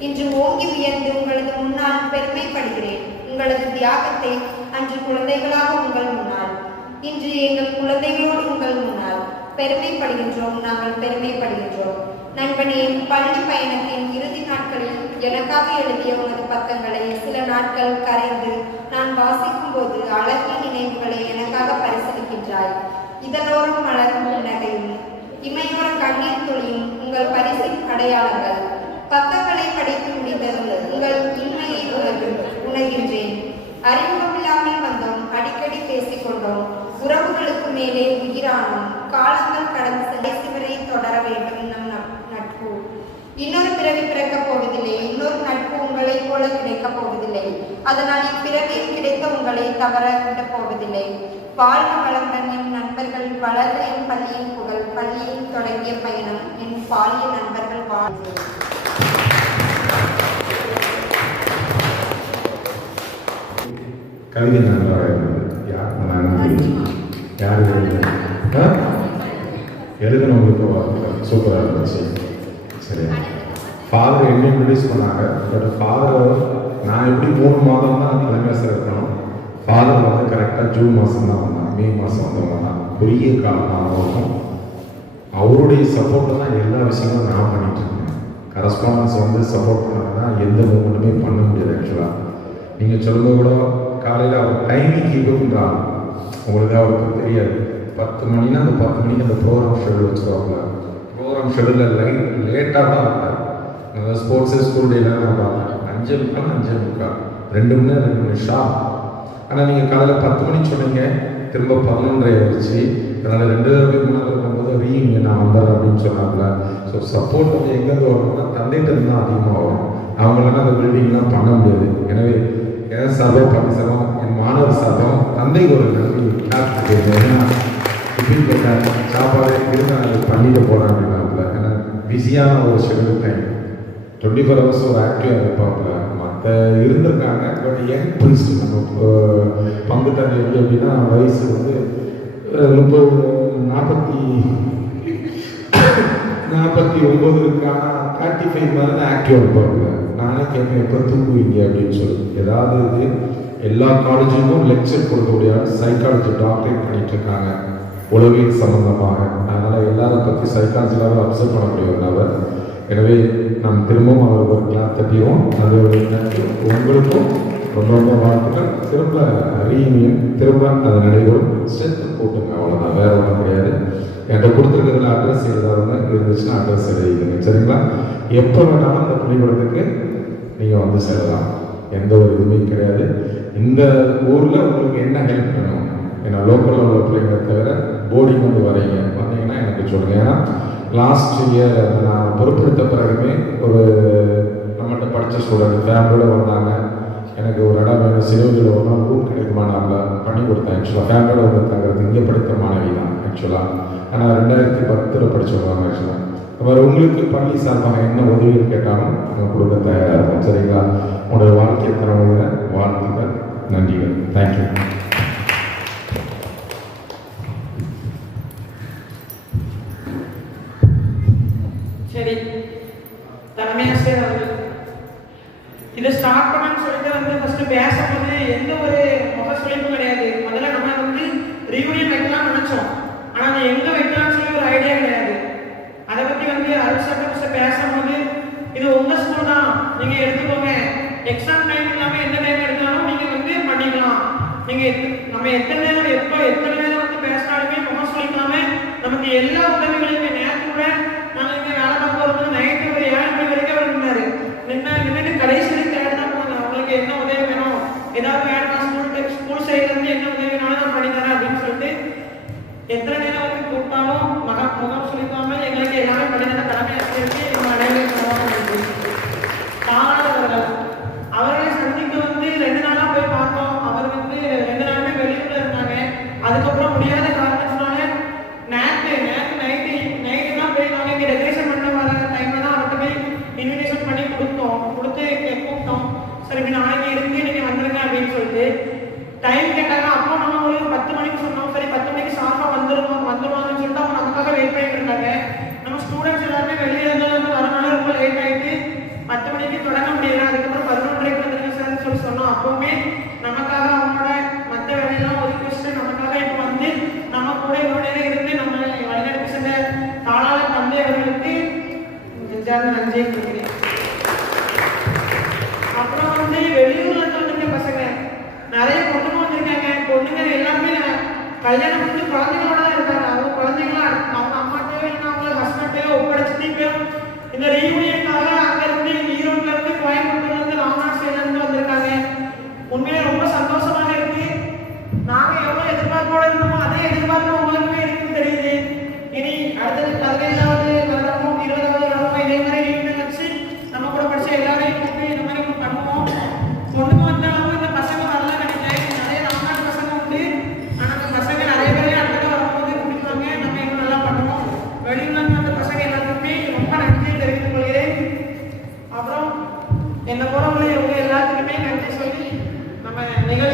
இன்று ஓங்கி வியந்து உங்களது முன்னால் பெருமைப்படுகிறேன். உங்களது தியாகத்தை அன்று குழந்தைகளாக உங்கள் முன்னால், இன்று எங்கள் குழந்தைகளோடு உங்கள் முன்னால் பெருமைப்படுகின்றோம். நாங்கள் பெருமைப்படுகின்றோம். நண்பனே, பள்ளி பயணத்தின் இறுதி நாட்களில் எனக்காக எழுதிய உனது பக்கங்களை சில நாட்கள் கரைந்து நான் வாசிக்கும் போது அழகிய நினைவுகளை எனக்காக பரிசீலிக்கின்றாய். இதனோரும் மலரும் புன்னகையும் இமையோர கண்ணீர் துளியும் உங்கள் பரிசின் அடையாளங்கள். பக்கங்களை படித்து முடிந்தது உங்கள் இன்மையை உணர்கின்றேன். அறிமுகமில்லாமல் வந்தோம், அடிக்கடி பேசிக்கொண்டோம், உறவுகளுக்கு மேலே உயிரானோம். காலங்கள் கடந்து கடைசி வரை தொடர வேண்டும் நம் நட்பு. இன்னொரு பிறவி பிறக்கப் போவதில்லை, இன்னொரு நட்பு உங்களை போல கிடைக்கப் போவதில்லை. அதனால் இப்பிறவியில் கிடைத்த உங்களை தவற விடப் போவதில்லை. வாழ்க வளமுடன் என் நண்பர்கள், வளர்க என் பள்ளியின் புகழ். பள்ளியில் தொடங்கிய பயணம் என் பாலிய நண்பர்கள் வாழ்வு. கவிதை நல்லா யார் எழுதினவங்களுக்கு சூப்பராக இருந்துச்சு. சரி, ஃபாதர் என்ன இன்ட்ரடியூஸ் பண்ணாங்க. பட் ஃபாதர் நான் எப்படி 3 மாதம் தான் தலைமையாசிரியர் இருக்கணும், ஃபாதர் வந்து கரெக்டாக ஜூன் மாதம் தான் வந்தாங்க, மே மாதம் வந்தவங்க தான். பெரிய காலம் இருக்கும். அவருடைய சப்போர்ட்டில் தான் எல்லா விஷயங்களும் நான் பண்ணிட்டு இருக்கேன். கரஸ்பாண்டன்ஸ் வந்து சப்போர்ட் பண்ணாங்கன்னா எந்த மூமெண்ட்டுமே பண்ண முடியாது. ஆக்சுவலாக நீங்கள் சொல்லும்போது கூட காலையில் அவர் டைமிங் கீப்புன்றாங்க. உங்களுக்கு அவருக்கு தெரியாது, 10 மணினா அந்த 10 மணிக்கு அந்த ப்ரோக்ராம் ஷெடியூல் வச்சுருவாங்க. ப்ரோக்ராம் ஷெடியூலில் லேட்டாக தான் இருப்பார். ஸ்போர்ட்ஸு ஸ்கூல் டேலாம் நான் பார்ப்பேன் 5:45 5:45 2 மணி நேரம் 2 மணி ஷாப். ஆனால் நீங்கள் காலையில் 10 மணிக்கு சொன்னீங்க, திரும்ப 11:30 ஆயிடுச்சு. அதனால் 2 3 நாள் இருக்கும்போது ரீயூனியன் நான் வந்துடுறேன் அப்படின்னு சொன்னாங்கள. ஸோ சப்போர்ட் வந்து எங்கேருந்து வரணும்னா தந்தைகிட்ட தான் அதிகமாக வரும். அவங்களால அந்த பில்டிங்லாம் பண்ண முடியாது. எனவே என் சார்பம் பள்ளி சார்பம் என் மாணவர் சார்பம் தந்தைக்கு ஒரு நன்றி கேட்க. ஏன்னா இப்படி கேட்டால் சாப்பாடு திரும்ப நான் பண்ணிட்டு போகிறேன் அப்படின்னாப்புல. ஏன்னா பிஸியான ஒரு ஷெடியூல் டைம் 24 hours ஒரு ஆக்டிவாக இருப்பாப்புல. மற்ற இருந்திருக்காங்க. பட் யங் ப்ரீஸ்ட் நம்ம பங்கு தந்தை எப்படி அப்படின்னா வயசு வந்து 49 இருக்கான 35 மாதிரி தான் ஆக்டிவாக இருப்பாப்புல. நானே கேட்பேன் எப்போ தூங்குவீங்க அப்படின்னு சொல்லி. ஏதாவது இது எல்லா காலேஜுக்கும் லெக்சர் கொடுக்கக்கூடிய சைக்காலஜி டாக்டரேட் பண்ணிட்டு இருக்காங்க உளவியல் சம்பந்தமாக. அதனால் எல்லாரை பற்றி சைக்காலஜிலாக அப்சர்வ் பண்ணக்கூடிய ஒரு நபர். எனவே நாம் திரும்பவும் அவருக்கு ஒரு கிளாஸ் தட்டிடுவோம். அது ஒரு நன்றி. உங்களுக்கும் ரொம்ப ரொம்ப வாழ்த்துக்கள். திரும்ப ரீயூனியன் திரும்ப அது நடைபெறும். ஸ்ட்ரென்த் போட்டுங்க, அவ்வளோதான், வேற ஒன்றும் கிடையாது. என்கிட்ட கொடுத்துருக்கிறதுல அட்ரஸ் எழுதாருங்க இருந்துச்சுன்னா அட்ரஸ் எழுதிடுங்க, சரிங்களா? எப்போ வேணாலும் அந்த பள்ளிக்கூடத்துக்கு நீங்கள் வந்து செல்லலாம், எந்த ஒரு இதுவுமே கிடையாது. இந்த ஊரில் உங்களுக்கு என்ன ஹெல்ப் பண்ணணும், ஏன்னா லோக்கலில் உள்ள பிள்ளைங்களை தவிர போர்டிங் வந்து வந்தீங்கன்னா எனக்கு சொல்லுங்கள். ஏன்னா லாஸ்ட் இயர் நான் பொறுப்பெடுத்த பிறகுமே ஒரு நம்மகிட்ட படித்த ஸ்டூடெண்ட் ஃபேமிலியோடு வந்தாங்க. எனக்கு ஒரு இடம் வேணும், சிறுவர்கள் ஒரு நாள் ரூம் கிடைக்குமானாங்கள பண்ணி கொடுத்தேன். ஆக்சுவலாக ஃபேமிலியோட வந்து தங்குறது இங்கே படித்த மாணவி தான் ஆக்சுவலாக. ஆனால் 2010 படிச்சுருவாங்க ஆக்சுவலாக. அப்புறம் உங்களுக்கு பள்ளி சார்பாக என்ன உதவிகள் கேட்டாலும் நாங்கள் கொடுக்க தயாராக இருக்கும், சரிங்களா? உங்களுடைய வாழ்க்கை தரவுகிற வாழ்த்துக்கள், நன்றிகள். தேங்க்யூ. சரி, தலைமையாசிரியர் அவர்கள் இதை ஸ்டார்ட் பண்ணான்னு சொல்லிட்டு வந்து ஃபர்ஸ்ட் பேசும்போது எந்த ஒரு முகசுழிப்பும் கிடையாது. முதல்ல நம்ம வந்து ரீயூனியன் வைக்கலாம்னு நினைச்சோம், ஆனால் அது எங்கே வைக்கலாம்னு சொல்லி ஒரு ஐடியா கிடையாது. அதை பற்றி வந்து அரசு பேசும்போது இது உங்கள் ஸ்கூல் தான், நீங்கள் எடுத்துக்கோங்க, எக்ஸாம் டைம் இல்லாமல் எந்த டைம் எடுத்தாலும் நீங்கள் வந்து பண்ணிக்கலாம். நீங்கள் நம்ம எத்தனை நேரம் வந்து பேசினாலுமே முகம் சொல்லிக்கலாமே நமக்கு எல்லா உதவிகளையுமே. நேரத்து கூட நாங்கள் இங்கே வேலை பார்க்க வரும்போது நைட்டு ஒரு 7 மணி வரைக்கும் அவர் நின்றுட்டு கடைசி தேடி தான் போனாங்க. அவங்களுக்கு என்ன உதவி வேணும், ஏதாவது வேணும், ஸ்கூல் சைட்லேருந்து என்ன உதவி வேணாலும் நான் பண்ணி தரேன் அப்படின்னு சொல்லிட்டு எத்தனை நேரம் வந்து கூப்பிட்டாலும் முகம் சொல்லிக்காம எங்களுக்கு எல்லாமே பண்ணி தர தலைமை ஆசிரியருக்கு நம்ம அனைவரும் மாணவர்கள் அவர்களை சந்திக்க வந்து 2 நாளாக போய் பார்த்தோம். அவர் வந்து 2 நாளுமே வெளியூர்ல இருந்தாங்க. அதுக்கப்புறம் முடியாத காரணத்தினால நேற்று நைட்டு தான் போய் நாங்கள் இங்கே டெக்கரேஷன் பண்ண வர டைமில் தான் அவர்கிட்ட போய் இன்விடேஷன் பண்ணி கொடுத்து கூப்பிட்டோம். சரி நாளைக்கு இருந்து நீங்கள் வந்துருங்க அப்படின்னு சொல்லிட்டு டைம் கேட்டாங்க. அப்போ நம்ம ஒரு 10 மணிக்கு சொன்னோம். சரி 10 மணிக்கு சாஃபாக வந்துருவாங்கன்னு சொல்லிட்டு அவங்க நமக்காக வெயிட் பண்ணிட்டு இருந்தாங்க. நம்ம ஸ்டூடெண்ட்ஸ் எல்லாருமே வெளியே இருந்து வரனால ரொம்ப லேட் ஆகிட்டு 10 மணிக்கு தொடங்க முடியல. அதுக்கப்புறம் 11:30 வந்துருங்க சார்னு சொல்லி சொன்னோம். அப்போவுமே நமக்காக அவங்களோட மற்ற வேலையெல்லாம் ஒதுக்கி வச்சுட்டு நமக்காக இப்போ வந்து நம்ம கூட இவ்வளோ நேரம் இருந்து நம்ம வழிநடத்தி சென்ற தாளாளர் தந்தை அவர்களுக்கு நன்றி கொடுக்கிறேன். அப்புறம் வந்து வெளியூர்ல இருந்து வந்திருக்க பசங்க நிறைய பொண்ணுங்க வந்திருக்காங்க. பொண்ணுங்க எல்லாருமே கல்யாணம் வந்து குழந்தைங்களோட தான் இருக்காங்க. அவங்க குழந்தைங்கள அவங்க அம்மாட்டையோ இல்லைன்னா அவங்க ஹஸ்பண்டையோ ஒப்படைச்சிட்டு இப்போ இந்த ரீயூனியனுக்காக அங்கிருந்து ஈரோட்ல இருந்து கோயம்புத்தூர்ல இருந்து ராமநாத் சைட்ல இருந்து வந்திருக்காங்க. உண்மையிலே ரொம்ப சந்தோஷமாக இருக்கு. நாங்க எவ்வளவு எதிர்பார்ப்போட இருந்தோமோ அதே எதிர்பார்ப்பு உங்களுக்குமே இருக்குன்னு தெரியுது. இனி அடுத்தது 15வது வருடமும் 20வது வருடமும் இதே மாதிரி ரீயூனியன் வச்சு நம்ம கூட படிச்ச எல்லாரையும் கூப்பிட்டு இந்த மாதிரி பண்ணுவோம். பொண்ணுங்க வந்தாலும் இந்த பசங்க வரல நினைக்கிறேன். நிறைய ராமநாடு பசங்க உண்டு. ஆனால் அந்த பசங்க நிறைய பேரே அடுத்த வரும்போது கூப்பிடுவாங்க. நம்ம இன்னும் நல்லா பண்ணுவோம். வெளியூர்ல வந்த பசங்க எல்லாத்துக்குமே ரொம்ப நன்றி தெரிவித்துக் கொள்கிறேன். அப்புறம் என்ன போறவங்களை இவங்க எல்லாத்துக்குமே நன்றி சொல்லி நம்ம நிகழ்ச்சி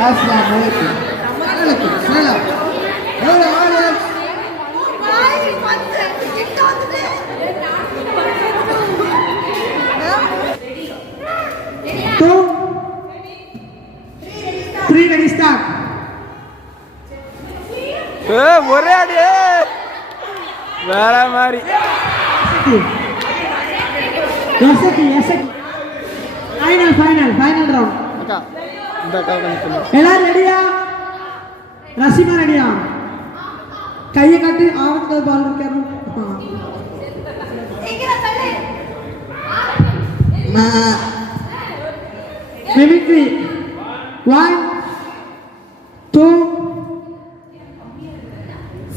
Assalamu alaikum. Salam. Hello audience. Two, three, ready, start. ஒரே அடி வேற மாதிரி Final round. எல்லாரும் ரெடியா? ரசிமா ரெடியா? கையை காட்டி ஆவணத்தை பால் இருக்கணும். Mimicry. 1, 2,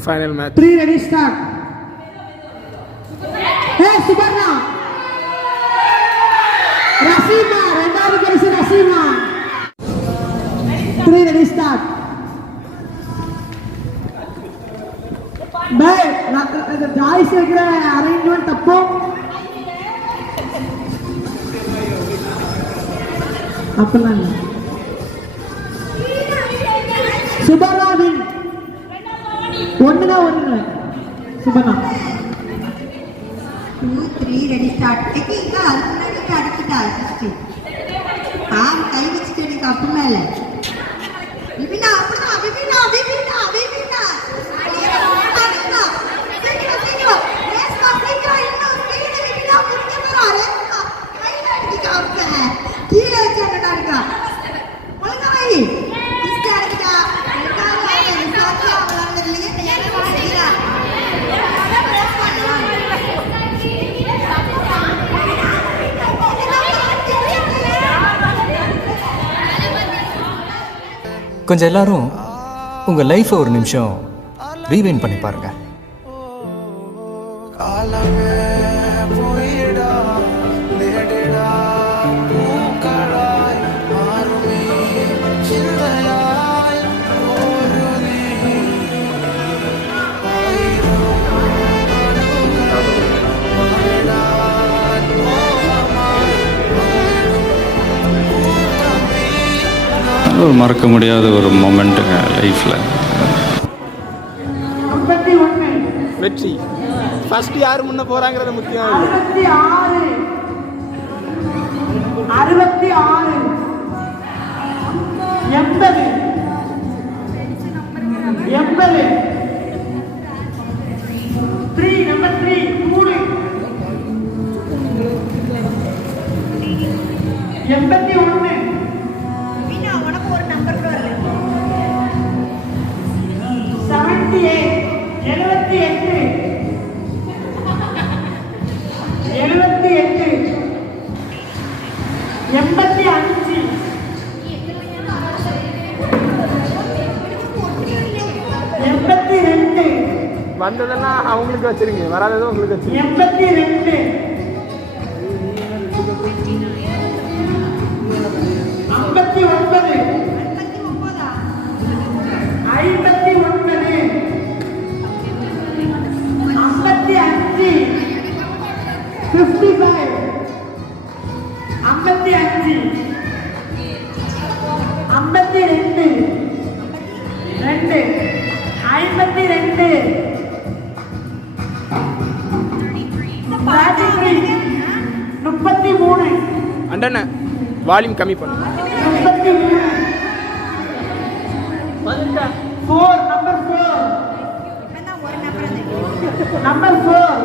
final match 3, ready, start. Hey, Subarna. Rasima, ரெண்டாவது பரிசு ரசிமா. 3, ready, start. பை இந்த ஜாய்ஸ் வைக்கிற அரேஞ்ச்மெண்ட் தப்பு. அப்பலாம் இல்ல. சுபர்ணா வின். ஒண்ணுதான் சுபர்ணா. 2, 3, ready, start. டெக்னிக்கா அதுக்கு முன்னாடி அடிச்சிட்டா ஃபர்ஸ்ட். கை வச்சுட்டு எனக்கு அப்ப மேல. விபினா அப்பா விபினா. கீழே வச்சு இருக்கா ஒழுங்கா வை கிறிஸ்டி அடிக்கா கொஞ்சம் எல்லாரும் உங்க லைஃப்பை ஒரு நிமிஷம் ரீவைண்ட் பண்ணி பாருங்க. ஒரு மறக்க முடியாத ஒரு மொமெண்ட்டுங்க லைஃப்பில். வெற்றி ஃபர்ஸ்ட் யார் முன்ன போறாங்கிறது முக்கியம். 66 80 3 நம்பர் 3 3 81 உனக்கு ஒரு நம்பர் கூட வரல. 78 78 82 வந்ததெல்லாம் அவங்களுக்கு வச்சிருங்க, வராததும் உங்களுக்கு வச்சிருங்க. 82 59 33 அண்ணா வால்யூம் கம்மி பண்ணு. 4 நம்பர் 4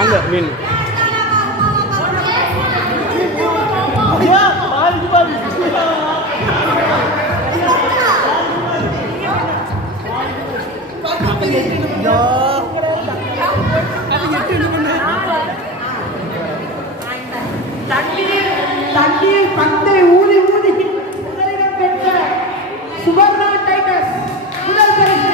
அங்க மீன் தண்ணீர் பந்தை ஊதி முதலிடம் பெற்ற சுபர்ணா டைகர்ஸ் முதல் பரிசு.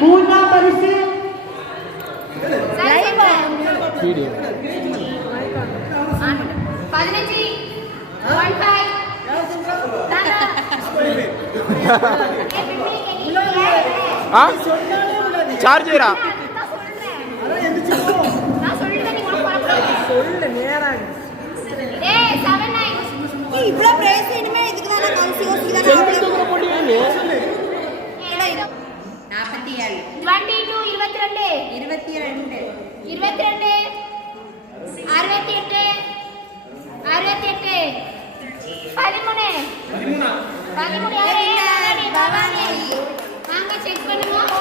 மூன்றாம் பரிசு வீடியோ 15 15 ஆ சார்ஜரா நான் சொல்றேன் நீ சொல்லு நேராக ஏய் 79 இவ்ளோ பிரைஸ் இனிமே இதுக்கு தான் நான் கன்ஃபியூஸ் இத நான் 47 22 22 68 68 13 யாரே பவானி வாங்க செக் பண்ணுவோம்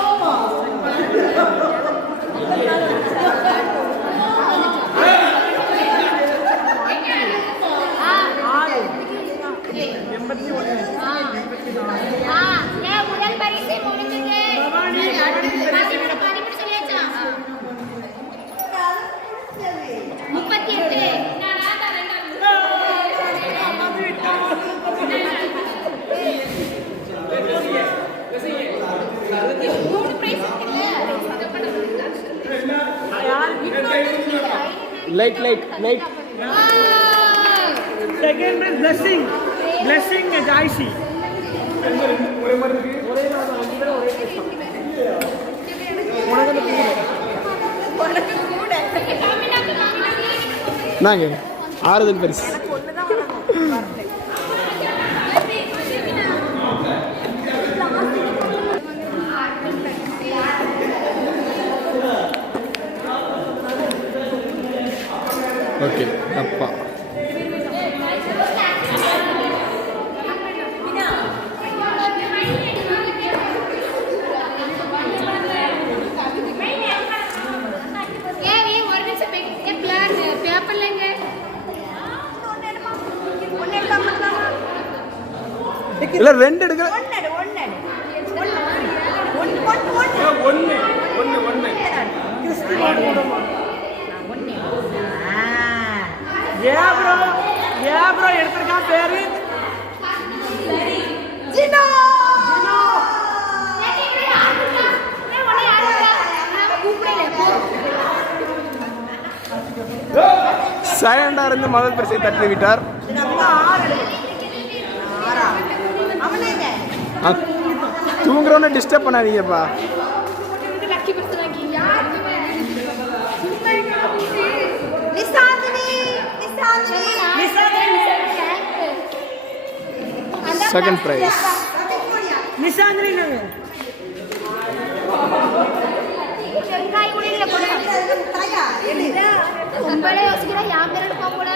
முதல் பரிசு முடிஞ்சது சொல்லியாச்சா 38 light second prize blessing Joyce நாங்க ஆறுதல் பரிசு ஓகே அப்பா இல்ல ரெண்டு எடுக்க ப்ரோ எடுத்திருக்கான் பேரு சைலண்டா இருந்து முதல் பரிசை தட்டி விட்டார். தூங்குறவன டிஸ்டர்ப் பண்ணாதீங்கப்பா. செகண்ட் பிரைஸ் நிசாந்திரி ஒன்பதே யோசிக்கிறா யார் பேர் எடுப்பா கூட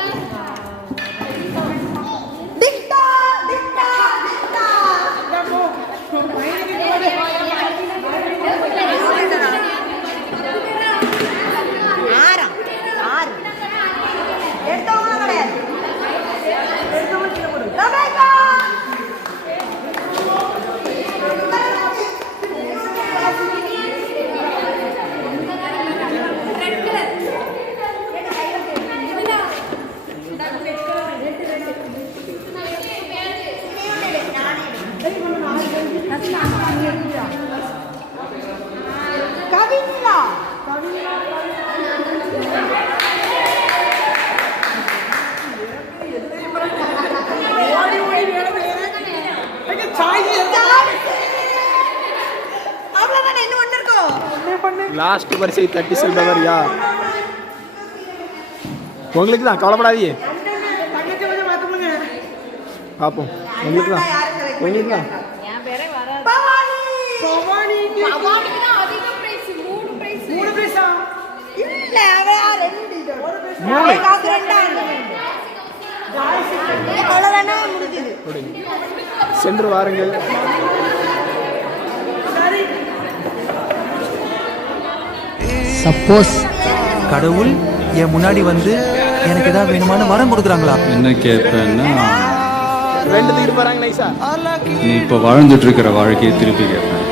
லாஸ்ட் வரிசை தட்டி செல்பவர் யார்? உங்களுக்கு தான், கவலைப்படாதீங்க. பார்ப்போம். உங்களுக்கு தான், உங்களுக்கு தான். சென்று வாருங்கள். சப்போஸ் கடவுள் என் முன்னாடி வந்து எனக்கு ஏதாவது வேணுமான வரம் கொடுக்குறாங்களா? என்ன கேட்பேன்னா, ரெண்டு தூக்கிட்டு போறாங்க நைஸா. நீ இப்போ வாழ்ந்துட்டு இருக்கிற வாழ்க்கையை திருப்பி கேட்பேன்.